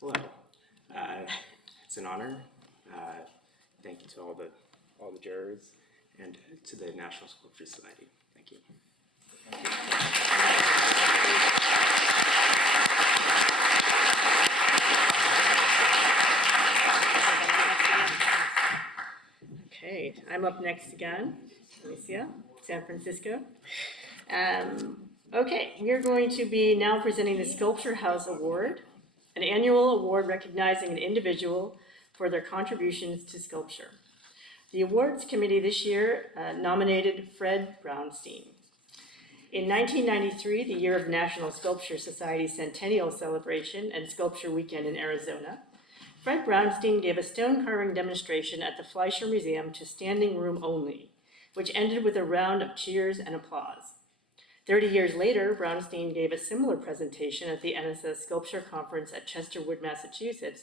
Hello. It's an honor. Thank you to all the jurors and to the National Sculpture Society. Thank you. Okay, I'm up next again. Alicia, San Francisco. Okay, we are going to be now presenting the Sculpture House Award, an annual award recognizing an individual for their contributions to sculpture. The awards committee this year nominated Fred Brownstein. In 1993, the year of National Sculpture Society Centennial Celebration and Sculpture Weekend in Arizona, Fred Brownstein gave a stone carving demonstration at the Fleischer Museum to standing room only, which ended with a round of cheers and applause. 30 years later, Brownstein gave a similar presentation at the NSS Sculpture Conference at Chesterwood, Massachusetts,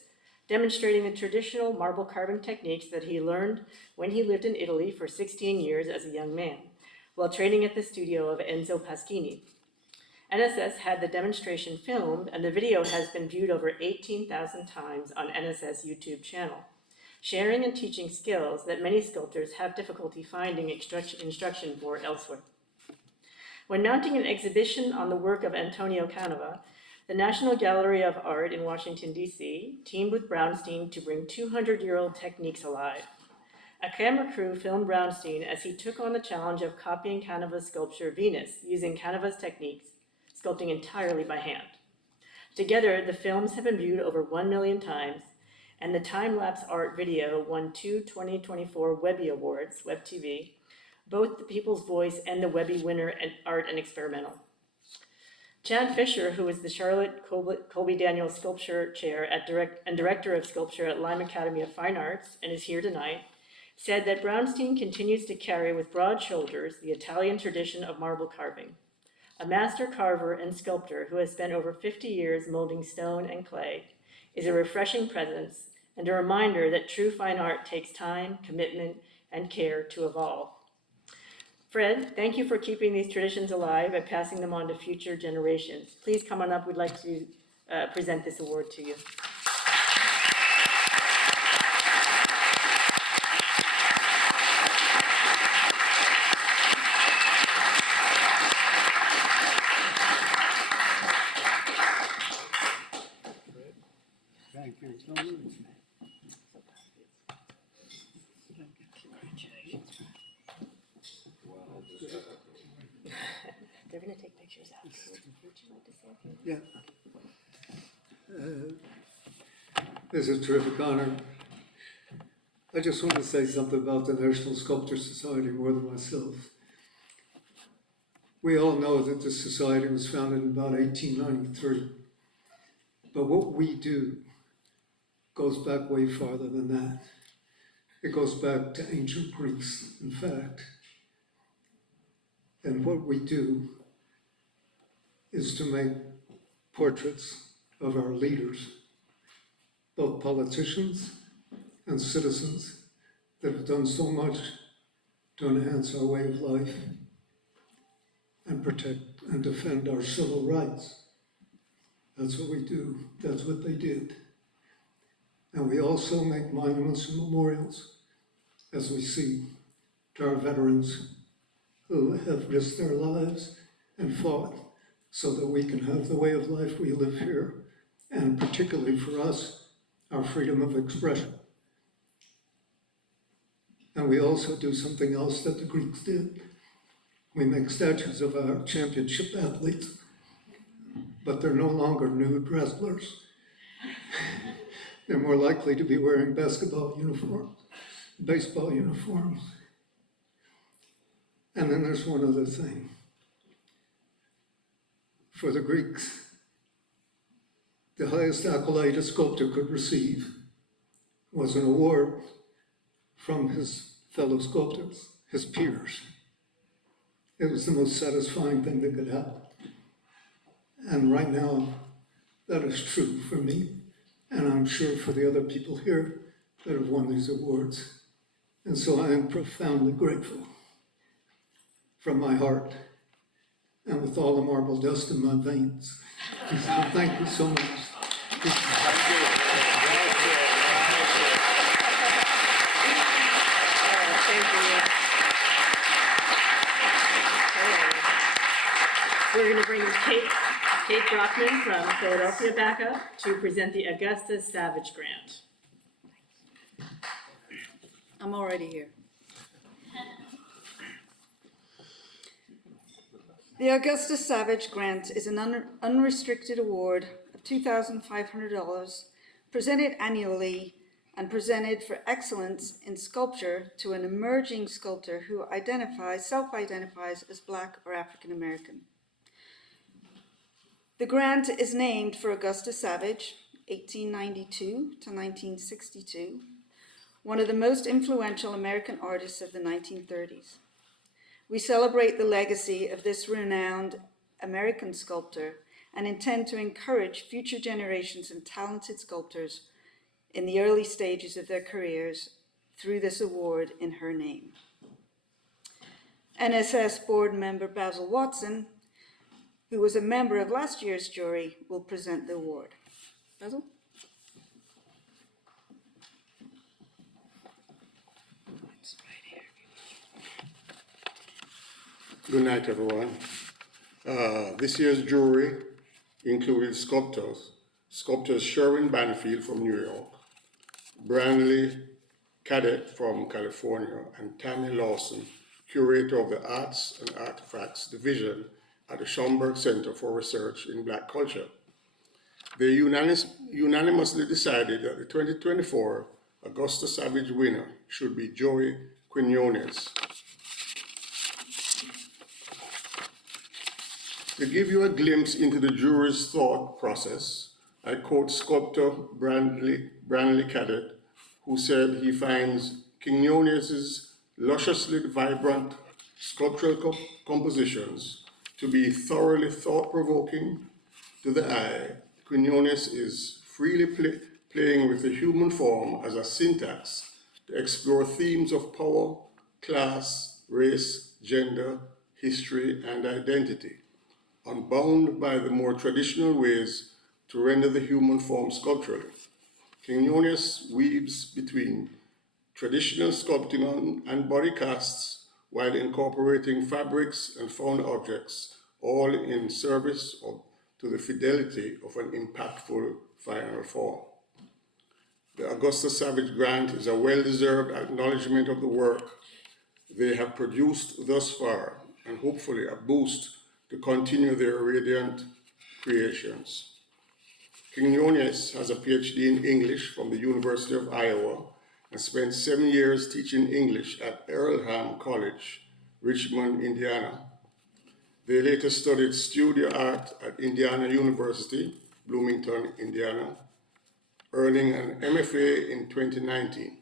demonstrating the traditional marble carving techniques that he learned when he lived in Italy for 16 years as a young man, while training at the studio of Enzo Paschini. NSS had the demonstration filmed, and the video has been viewed over 18,000 times on NSS YouTube channel, sharing and teaching skills that many sculptors have difficulty finding instruction for elsewhere. When mounting an exhibition on the work of Antonio Canova, the National Gallery of Art in Washington, D.C. teamed with Brownstein to bring 200-year-old techniques alive. A camera crew filmed Brownstein as he took on the challenge of copying Canova's sculpture Venus using Canova's techniques, sculpting entirely by hand. Together, the films have been viewed over 1 million times, and the time-lapse art video won 2 2024 Webby Awards, Web TV, both the People's Voice and the Webby winner in Art and Experimental. Chad Fisher, who is the Charlotte Colby Daniels Sculpture Chair and Director of Sculpture at Lyme Academy of Fine Arts, and is here tonight, said that Brownstein continues to carry with broad shoulders the Italian tradition of marble carving. A master carver and sculptor who has spent over 50 years molding stone and clay is a refreshing presence and a reminder that true fine art takes time, commitment, and care to evolve. Fred, thank you for keeping these traditions alive and passing them on to future generations. Please come on up. We'd like to present this award to you. Thank you so much. They're going to take pictures afterwards. Would you like to say a few? Yeah. This is a terrific honor. I just want to say something about the National Sculpture Society more than myself. We all know that the society was founded in about 1893. But what we do goes back way farther than that. It goes back to ancient Greece, in fact. And what we do is to make portraits of our leaders, both politicians and citizens that have done so much to enhance our way of life and protect and defend our civil rights. That's what we do. That's what they did. And we also make monuments and memorials, as we see, to our veterans who have risked their lives and fought so that we can have the way of life we live here, and particularly for us, our freedom of expression. And we also do something else that the Greeks did. We make statues of our championship athletes, but they're no longer nude wrestlers. They're more likely to be wearing basketball uniforms, baseball uniforms. And then there's one other thing. For the Greeks, The highest accolade a sculptor could receive was an award from his fellow sculptors, his peers. It was the most satisfying thing that could happen. And right now, that is true for me, and I'm sure for the other people here that have won these awards. And so I am profoundly grateful from my heart and with all the marble dust in my veins. So thank you so much. Thank you. We're going to bring Kate Brockman from Philadelphia back up to present the Augusta Savage Grant. I'm already here. The Augusta Savage Grant is an unrestricted award of $2,500 presented annually and presented for excellence in sculpture to an emerging sculptor who self-identifies as Black or African American. The grant is named for Augusta Savage, 1892 to 1962, one of the most influential American artists of the 1930s. We celebrate the legacy of this renowned American sculptor and intend to encourage future generations of talented sculptors in the early stages of their careers through this award in her name. NSS board member Basil Watson, who was a member of last year's jury, will present the award. Basil? Good night, everyone. This year's jury included sculptors Sherwin Banfield from New York, Branley Cadet from California, and Tammy Lawson, curator of the Arts and Artifacts Division at the Schomburg Center for Research in Black Culture. They unanimously decided that the 2024 Augusta Savage winner should be Joey Quinones. To give you a glimpse into the jury's thought process, I quote sculptor Branley Cadet, who said he finds Quinones' lusciously vibrant sculptural compositions to be thoroughly thought-provoking to the eye. Quinones is freely playing with the human form as a syntax to explore themes of power, class, race, gender, history, and identity, unbound by the more traditional ways to render the human form sculpturally. Quinones weaves between traditional sculpting and body casts while incorporating fabrics and found objects, all in service to the fidelity of an impactful final form. The Augusta Savage Grant is a well-deserved acknowledgement of the work they have produced thus far, and hopefully a boost to continue their radiant creations. Quinones has a PhD in English from the University of Iowa and spent 7 years teaching English at Earlham College, Richmond, Indiana. They later studied studio art at Indiana University, Bloomington, Indiana, earning an MFA in 2019.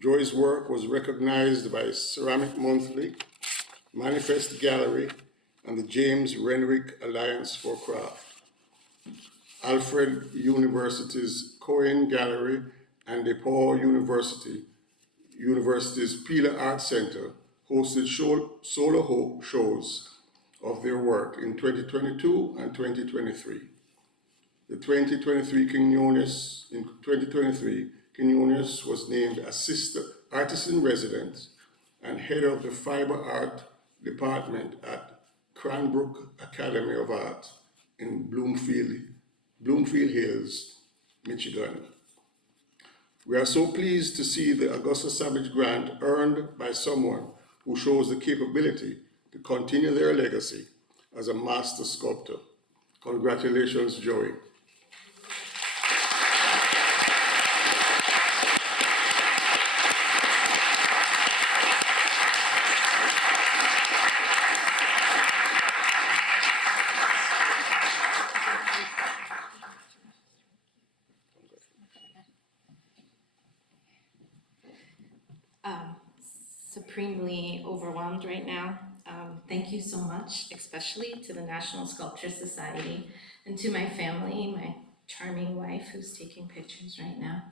Joy's work was recognized by Ceramic Monthly, Manifest Gallery, and the James Renwick Alliance for Craft. Alfred University's Cohen Gallery and DePaul University's Peeler Art Center hosted solo shows of their work in 2022 and 2023. The 2023 Quinones was named Assistant Artist-in-Resident and head of the Fiber Art Department at Cranbrook Academy of Art in Bloomfield Hills, Michigan. We are so pleased to see the Augusta Savage Grant earned by someone who shows the capability to continue their legacy as a master sculptor. Congratulations, Joey. supremely overwhelmed right now. Thank you so much, especially to the National Sculpture Society and to my family, my charming wife who's taking pictures right now.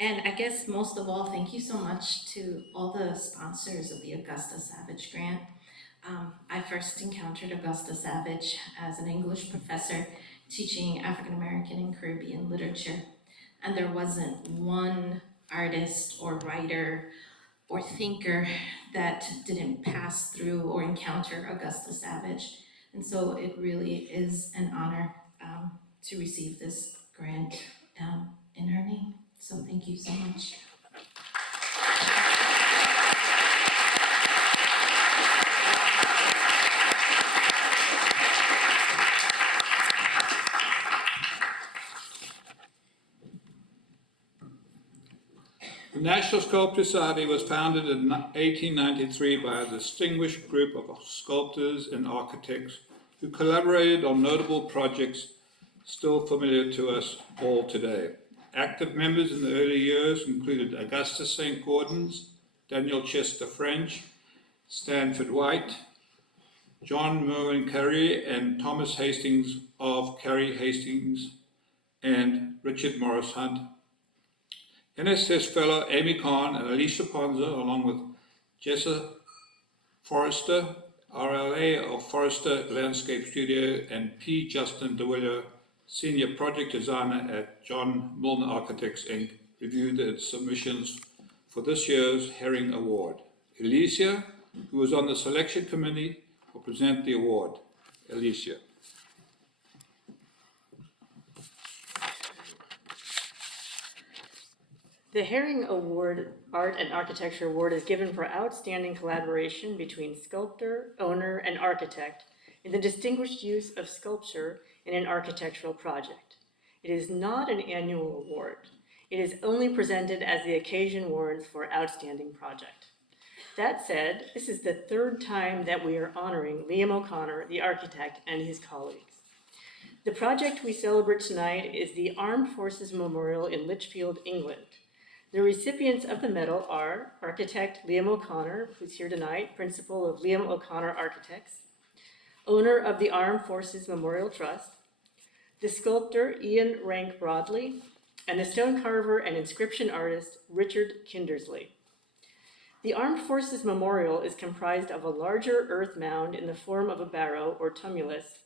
And I guess most of all, thank you so much to all the sponsors of the Augusta Savage Grant. I first encountered Augusta Savage as an English professor teaching African American and Caribbean literature. And there wasn't one artist or writer or thinker that didn't pass through or encounter Augusta Savage. And so it really is an honor to receive this grant in her name. So thank you so much. The National Sculpture Society was founded in 1893 by a distinguished group of sculptors and architects who collaborated on notable projects still familiar to us all today. Active members in the early years included Augustus St. Gaudens, Daniel Chester French, Stanford White, John Merwin Carey, and Thomas Hastings of Carey Hastings, and Richard Morris Hunt. NSS fellow Amy Kahn and Alicia Ponza, along with Jessa Forrester, RLA of Forrester Landscape Studio, and P. Justin DeWillow, Senior Project Designer at John Milner Architects, Inc., reviewed the submissions for this year's Herring Award. Alicia, who was on the selection committee, will present the award. Alicia. The Herring Award, Art and Architecture Award, is given for outstanding collaboration between sculptor, owner, and architect in the distinguished use of sculpture in an architectural project. It is not an annual award. It is only presented as the occasion warrants for outstanding project. That said, this is the third time that we are honoring Liam O'Connor, the architect, and his colleagues. The project we celebrate tonight is the Armed Forces Memorial in Lichfield, England. The recipients of the medal are architect Liam O'Connor, who's here tonight, principal of Liam O'Connor Architects, owner of the Armed Forces Memorial Trust, the sculptor Ian Rank Broadley, and the stone carver and inscription artist Richard Kindersley. The Armed Forces Memorial is comprised of a larger earth mound in the form of a barrow or tumulus,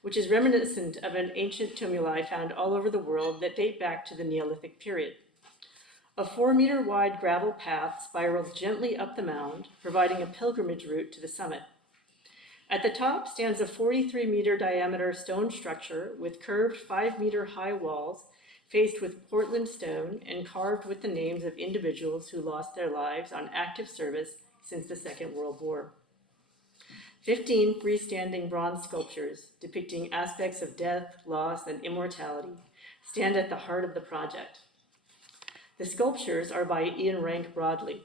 which is reminiscent of an ancient tumuli found all over the world that date back to the Neolithic period. A 4-meter wide gravel path spirals gently up the mound, providing a pilgrimage route to the summit. At the top stands a 43-meter diameter stone structure with curved 5-meter high walls faced with Portland stone and carved with the names of individuals who lost their lives on active service since the Second World War. 15 freestanding bronze sculptures depicting aspects of death, loss, and immortality stand at the heart of the project. The sculptures are by Ian Rank Broadley,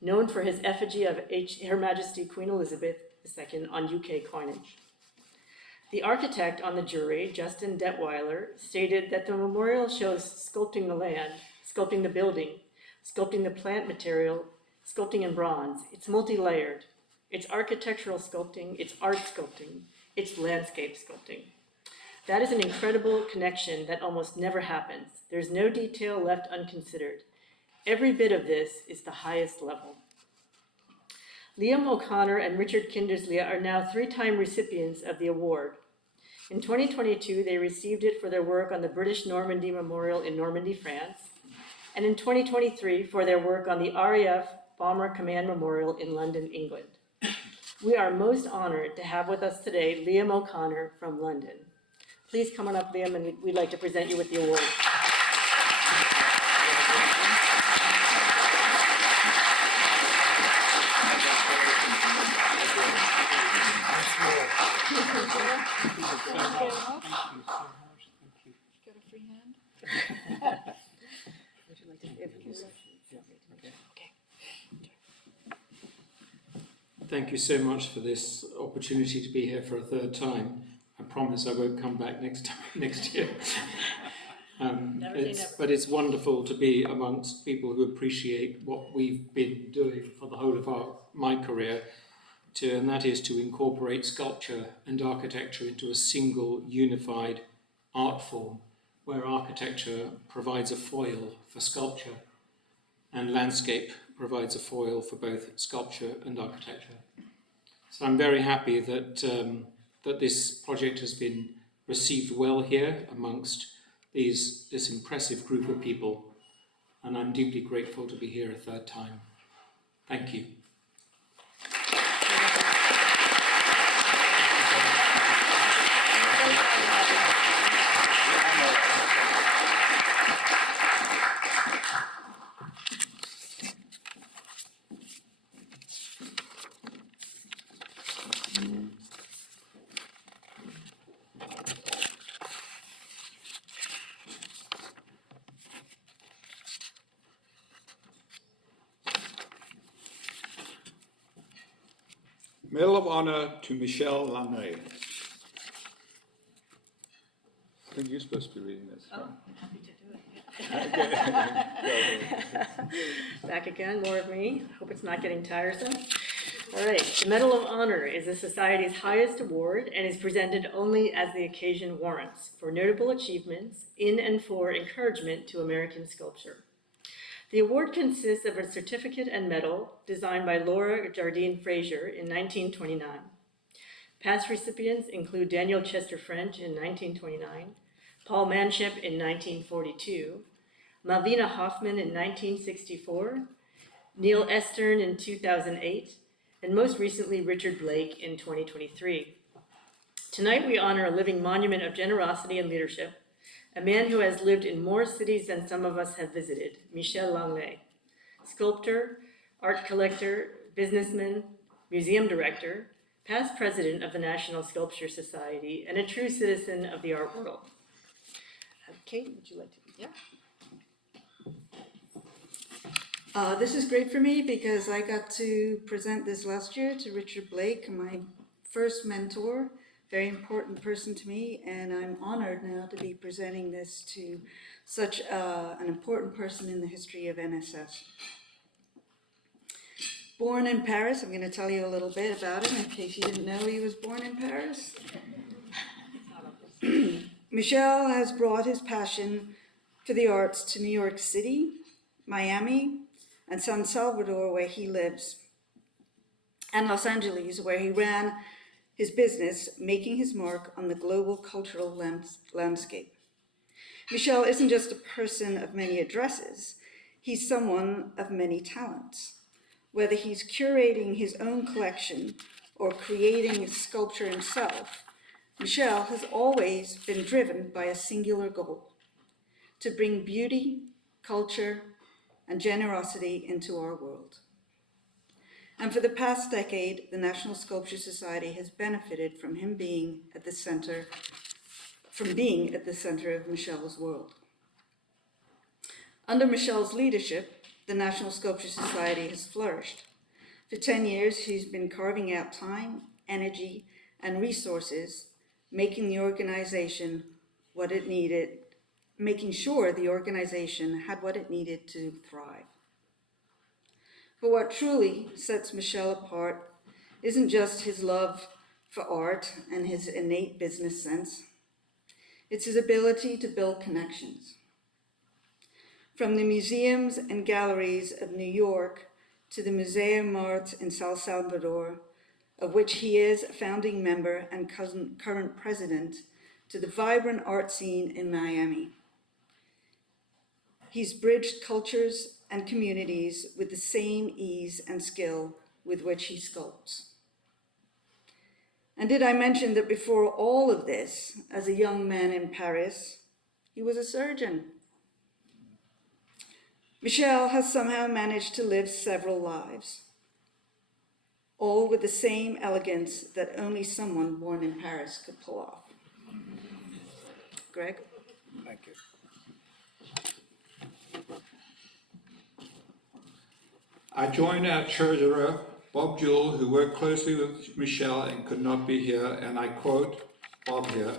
known for his effigy of Her Majesty Queen Elizabeth II on UK coinage. The architect on the jury, Justin Detweiler, stated that the memorial shows sculpting the land, sculpting the building, sculpting the plant material, sculpting in bronze. It's multi-layered. It's architectural sculpting, it's art sculpting, it's landscape sculpting. That is an incredible connection that almost never happens. There's no detail left unconsidered. Every bit of this is the highest level. Liam O'Connor and Richard Kindersley are now 3-time recipients of the award. In 2022, they received it for their work on the British Normandy Memorial in Normandy, France, and in 2023 for their work on the RAF Bomber Command Memorial in London, England. We are most honored to have with us today Liam O'Connor from London. Please come on up, Liam, and we'd like to present you with the award. Thank you so much for this opportunity to be here for a third time. I promise I won't come back next year. but it's wonderful to be amongst people who appreciate what we've been doing for the whole of my career, and that is to incorporate sculpture and architecture into a single unified art form, where architecture provides a foil for sculpture and landscape provides a foil for both sculpture and architecture. So I'm very happy that that this project has been received well here amongst this impressive group of people, and I'm deeply grateful to be here a third time. Thank you. Medal of Honor to Michelle Lange. I think you're supposed to be reading this. Oh, I'm happy to do it. Back again, more of me. Hope it's not getting tiresome. All right, the Medal of Honor is the Society's highest award and is presented only as the occasion warrants for notable achievements in and for encouragement to American sculpture. The award consists of a certificate and medal designed by Laura Jardine Frazier in 1929. Past recipients include Daniel Chester French in 1929, Paul Manship in 1942, Malvina Hoffman in 1964, Neil Estern in 2008, and most recently Richard Blake in 2023. Tonight we honor a living monument of generosity and leadership, a man who has lived in more cities than some of us have visited, Michel Langlais, sculptor, art collector, businessman, museum director, past president of the National Sculpture Society, and a true citizen of the art world. Kate, would you like to? Yeah. This is great for me because I got to present this last year to Richard Blake, my first mentor, very important person to me, and I'm honored now to be presenting this to such an important person in the history of NSS. Born in Paris, I'm going to tell you a little bit about him in case you didn't know he was born in Paris. Michel has brought his passion for the arts to New York City, Miami, and San Salvador, where he lives, and Los Angeles, where he ran his business, making his mark on the global cultural landscape. Michel isn't just a person of many addresses, he's someone of many talents. Whether he's curating his own collection or creating sculpture himself, Michel has always been driven by a singular goal: to bring beauty, culture, and generosity into our world. And for the past decade, the National Sculpture Society has benefited from him being at the center of Michel's world. Under Michel's leadership, the National Sculpture Society has flourished. For 10 years, he's been carving out time, energy, and resources, making sure the organization had what it needed to thrive. But what truly sets Michel apart isn't just his love for art and his innate business sense. It's his ability to build connections. From the museums and galleries of New York to the Museo Mart in San Salvador, of which he is a founding member and current president, to the vibrant art scene in Miami. He's bridged cultures and communities with the same ease and skill with which he sculpts. And did I mention that before all of this, as a young man in Paris, he was a surgeon? Michel has somehow managed to live several lives, all with the same elegance that only someone born in Paris could pull off. Greg? Thank you. I join our treasurer, Bob Jewell, who worked closely with Michel and could not be here, and I quote Bob here: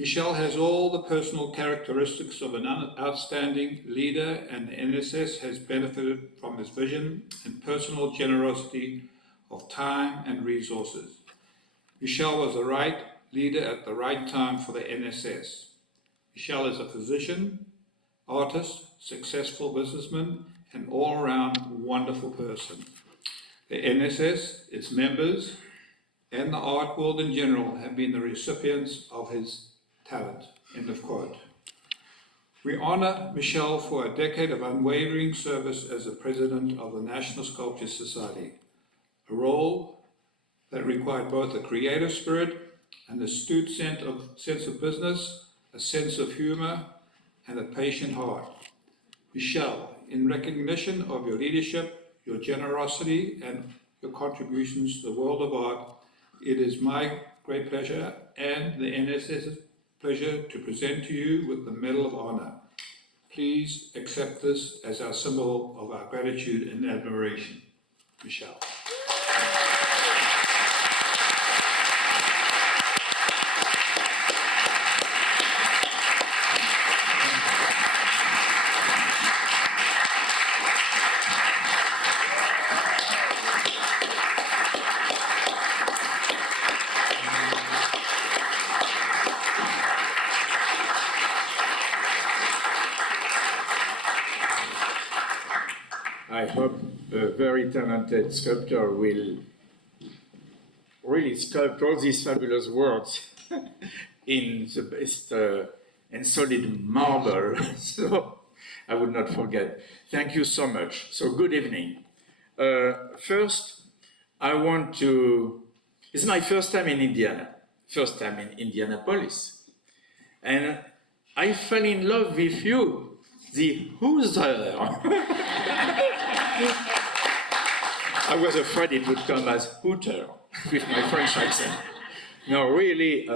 Michelle has all the personal characteristics of an outstanding leader, and the NSS has benefited from his vision and personal generosity of time and resources. Michelle was the right leader at the right time for the NSS. Michelle is a physician, artist, successful businessman, and all-around wonderful person. The NSS, its members, and the art world in general have been the recipients of his talent. End of quote. We honor Michelle for a decade of unwavering service as the president of the National Sculpture Society, a role that required both a creative spirit, an astute sense of business, a sense of humor, and a patient heart. Michelle, in recognition of your leadership, your generosity, and your contributions to the world of art, it is my great pleasure and the NSS's pleasure to present to you with the Medal of Honor. Please accept this as our symbol of our gratitude and admiration. Michelle. I hope a very talented sculptor will really sculpt all these fabulous words in the best and solid marble. So I would not forget. Thank you so much. So good evening. First, I want to, it's my first time in Indiana, first time in Indianapolis. And I fell in love with you, the Hoosier. I was afraid it would come as Hooter with my French accent. No, really,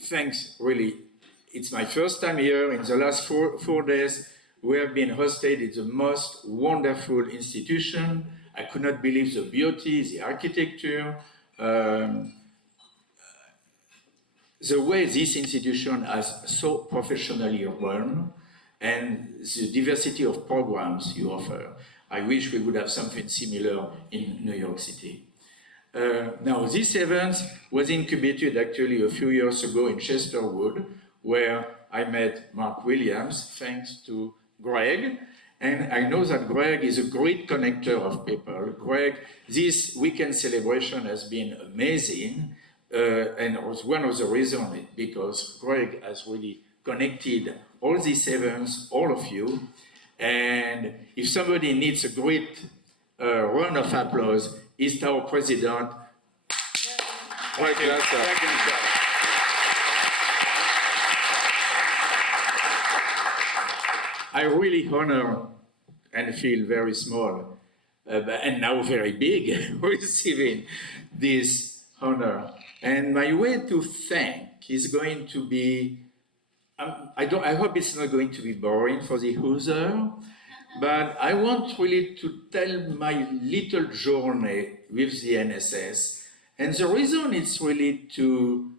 thanks, really. It's my first time here. In the last four days, we have been hosted in the most wonderful institution. I could not believe the beauty, the architecture, the way this institution has so professionally run, and the diversity of programs you offer. I wish we would have something similar in New York City. Now, this event was incubated actually a few years ago in Chesterwood, where I met Mark Williams, thanks to Greg. And I know that Greg is a great connector of people. Greg, this weekend celebration has been amazing. And it was one of the reasons because Greg has really connected all these events, all of you. And if somebody needs a great round of applause, it's our president, Greg Glasser. I really honor and feel very small, and now very big, receiving this honor. And my way to thank is going to be, I hope it's not going to be boring for the Hoosier, but I want really to tell my little journey with the NSS. And the reason is really to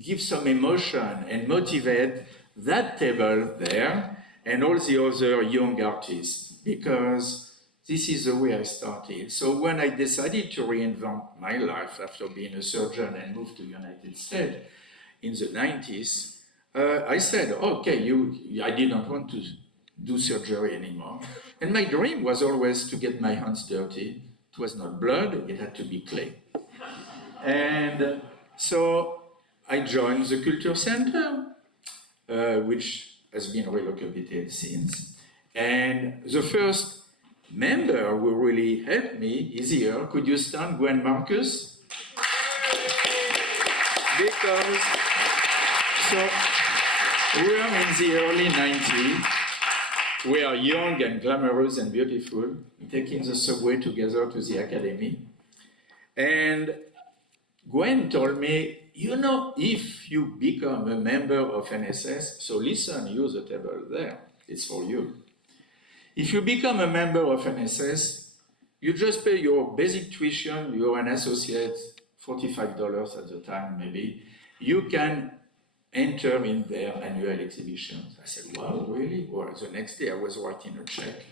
give some emotion and motivate that table there and all the other young artists, because this is the way I started. So when I decided to reinvent my life after being a surgeon and moved to the United States in the 90s, I said, okay, I didn't want to do surgery anymore. And my dream was always to get my hands dirty. It was not blood, it had to be clay. And so I joined the Culture Center, which has been relocated since. And the first member who really helped me is here. Could you stand, Gwen Marcus? Because, so, we are in the early 90s. We are young and glamorous and beautiful, taking the subway together to the academy. And Gwen told me, you know, if you become a member of NSS, so listen, use the table there, it's for you. If you become a member of NSS, you just pay your basic tuition, you're an associate, $45 at the time maybe. You can enter in their annual exhibitions. I said, wow, really? Well, the next day I was writing a check,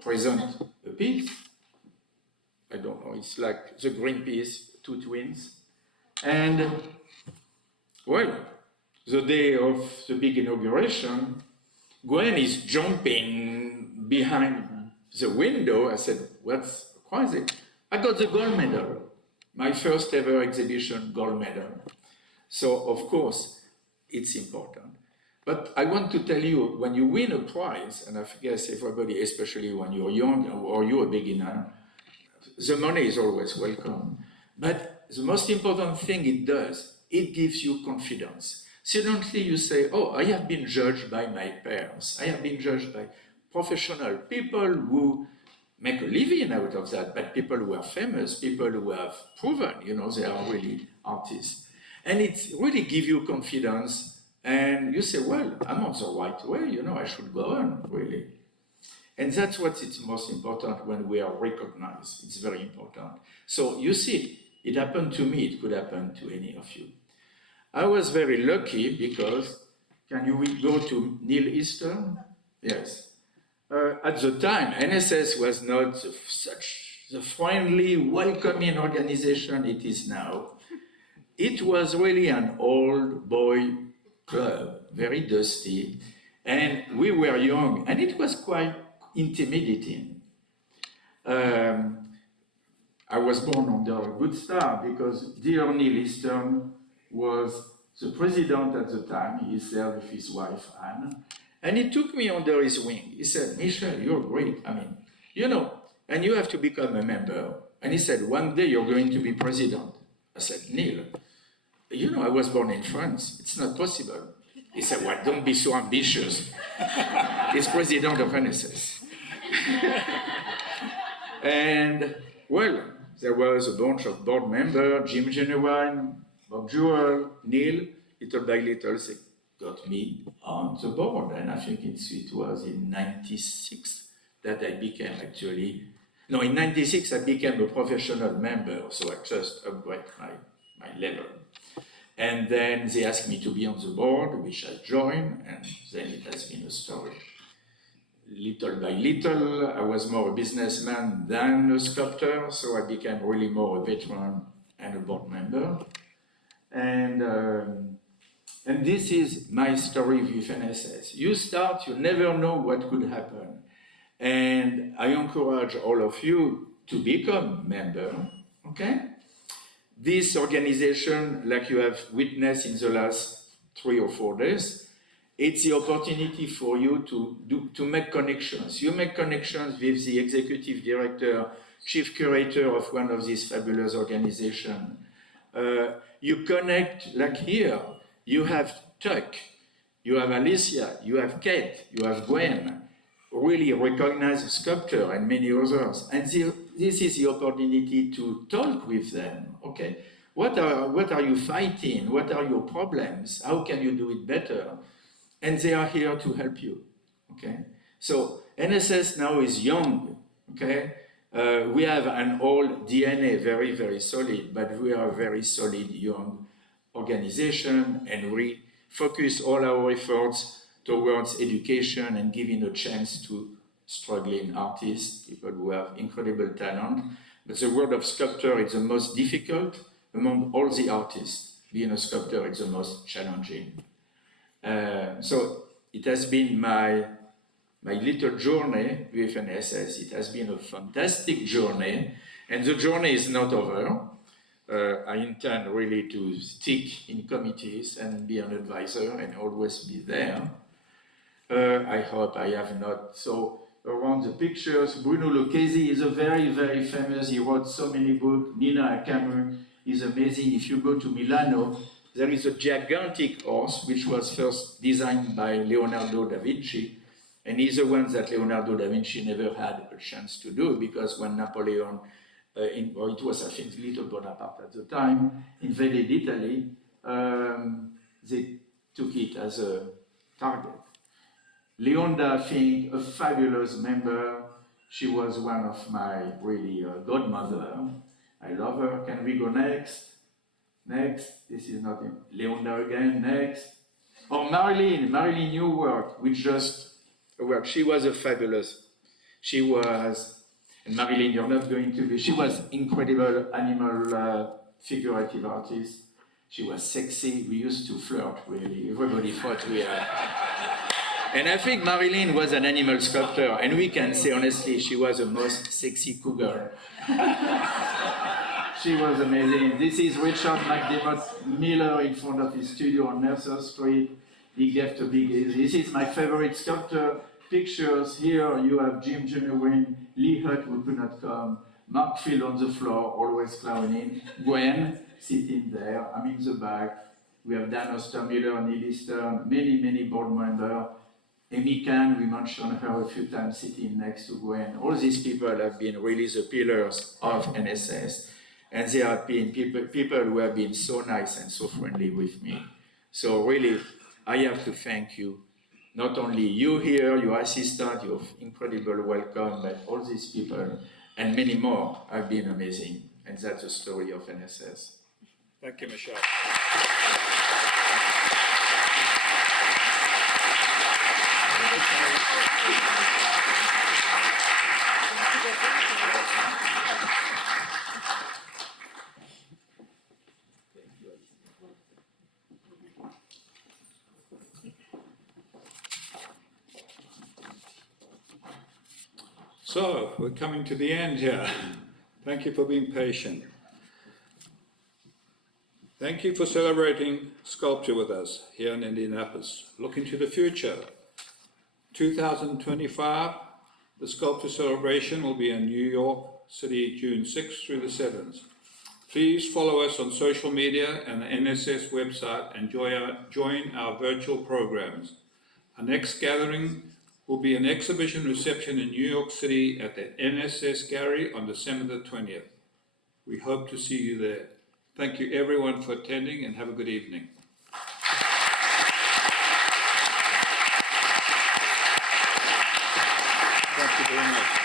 present a piece. I don't know, it's like the green piece, two twins. And, well, the day of the big inauguration, Gwen is jumping behind the window. I said, what's crazy? I got the gold medal, my first ever exhibition gold medal. So, of course, it's important. But I want to tell you, when you win a prize, and I guess everybody, especially when you're young or you're a beginner, the money is always welcome. But the most important thing it does, it gives you confidence. Suddenly you say, oh, I have been judged by my peers. I have been judged by professional people who make a living out of that, but people who are famous, people who have proven, they are really artists. And it really gives you confidence, and you say, well, I'm on the right way, I should go on, really. And that's what is most important when we are recognized. It's very important. So you see, it happened to me, it could happen to any of you. I was very lucky because, can you go to Neil Eastern? Yes. At the time, NSS was not such the friendly, welcoming organization it is now. It was really an old boy club, very dusty, and we were young, and it was quite intimidating. I was born under a good star because dear Neil Eastern was the president at the time. He served with his wife, Anne, and he took me under his wing. He said, Michel, you're great. And you have to become a member. And he said, one day you're going to be president. I said, Neil, I was born in France. It's not possible. He said, well, don't be so ambitious. He's president of NSS. And, well, there was a bunch of board members, Jim Genuine, Bob Jewell, Neil. Little by little, they got me on the board. And I think it was in 96 that I became in 96 I became a professional member. So I just upgraded my level. And then they asked me to be on the board, which I joined, and then it has been a story. Little by little, I was more a businessman than a sculptor, so I became really more a veteran and a board member. And this is my story with NSS. You start, you never know what could happen. And I encourage all of you to become member, okay? This organization, like you have witnessed in the last 3 or 4 days, it's the opportunity for you to make connections. You make connections with the executive director, chief curator of one of these fabulous organizations. You connect, like here, you have Tuck, you have Alicia, you have Kate, you have Gwen, really recognized sculptor and many others. And this is the opportunity to talk with them, okay? What are you fighting? What are your problems? How can you do it better? And they are here to help you, okay? So NSS now is young, okay? We have an old DNA, very, very solid, but we are a very solid young organization, and we focus all our efforts towards education and giving a chance to struggling artists, people who have incredible talent. But the world of sculptor is the most difficult among all the artists. Being a sculptor is the most challenging. So it has been my little journey with NSS. It has been a fantastic journey, and the journey is not over. I intend really to stick in committees and be an advisor and always be there. I hope I have not. So around the pictures, Bruno Lucchesi is a very, very famous, he wrote so many books. Nina Camus is amazing. If you go to Milano, there is a gigantic horse which was first designed by Leonardo da Vinci, and he's the one that Leonardo da Vinci never had a chance to do, because when Napoleon, it was I think Little Bonaparte at the time, invaded Italy, they took it as a target. Leonda, I think, a fabulous member. She was one of my really godmother. I love her. Can we go next? Next, this is not him. Leonda again, next. Or Marilyn New Work, which just worked. She was a fabulous. She was, and Marilyn, you're not going to be, she was incredible animal figurative artist. She was sexy. We used to flirt, really. Everybody thought we had. And I think Marilyn was an animal sculptor, and we can say honestly, she was the most sexy cougar. She was amazing. This is Richard McDermott Miller in front of his studio on Mercer Street. He gave to big. This is my favorite sculptor. Pictures here. You have Jim Genuine, Lee Hutt, who could not come, Mark Field on the floor, always clowning, Gwen sitting there. I'm in the back. We have Dan Ostermiller, Neil Eastern, many board members. Amy Kahn, we mentioned her a few times, sitting next to Gwen. All these people have been really the pillars of NSS. And they have been people who have been so nice and so friendly with me. So really, I have to thank you. Not only you here, your assistant, your incredible welcome, but all these people and many more have been amazing. And that's the story of NSS. Thank you, Michelle. So, we're coming to the end here. Thank you for being patient. Thank you for celebrating sculpture with us here in Indianapolis. Looking to the future, 2025, the sculpture celebration will be in New York City, June 6th through the 7th. Please follow us on social media and the NSS website and join our virtual programs. Our next gathering will be an exhibition reception in New York City at the NSS Gallery on December the 20th. We hope to see you there. Thank you everyone for attending and have a good evening. Thank you very much.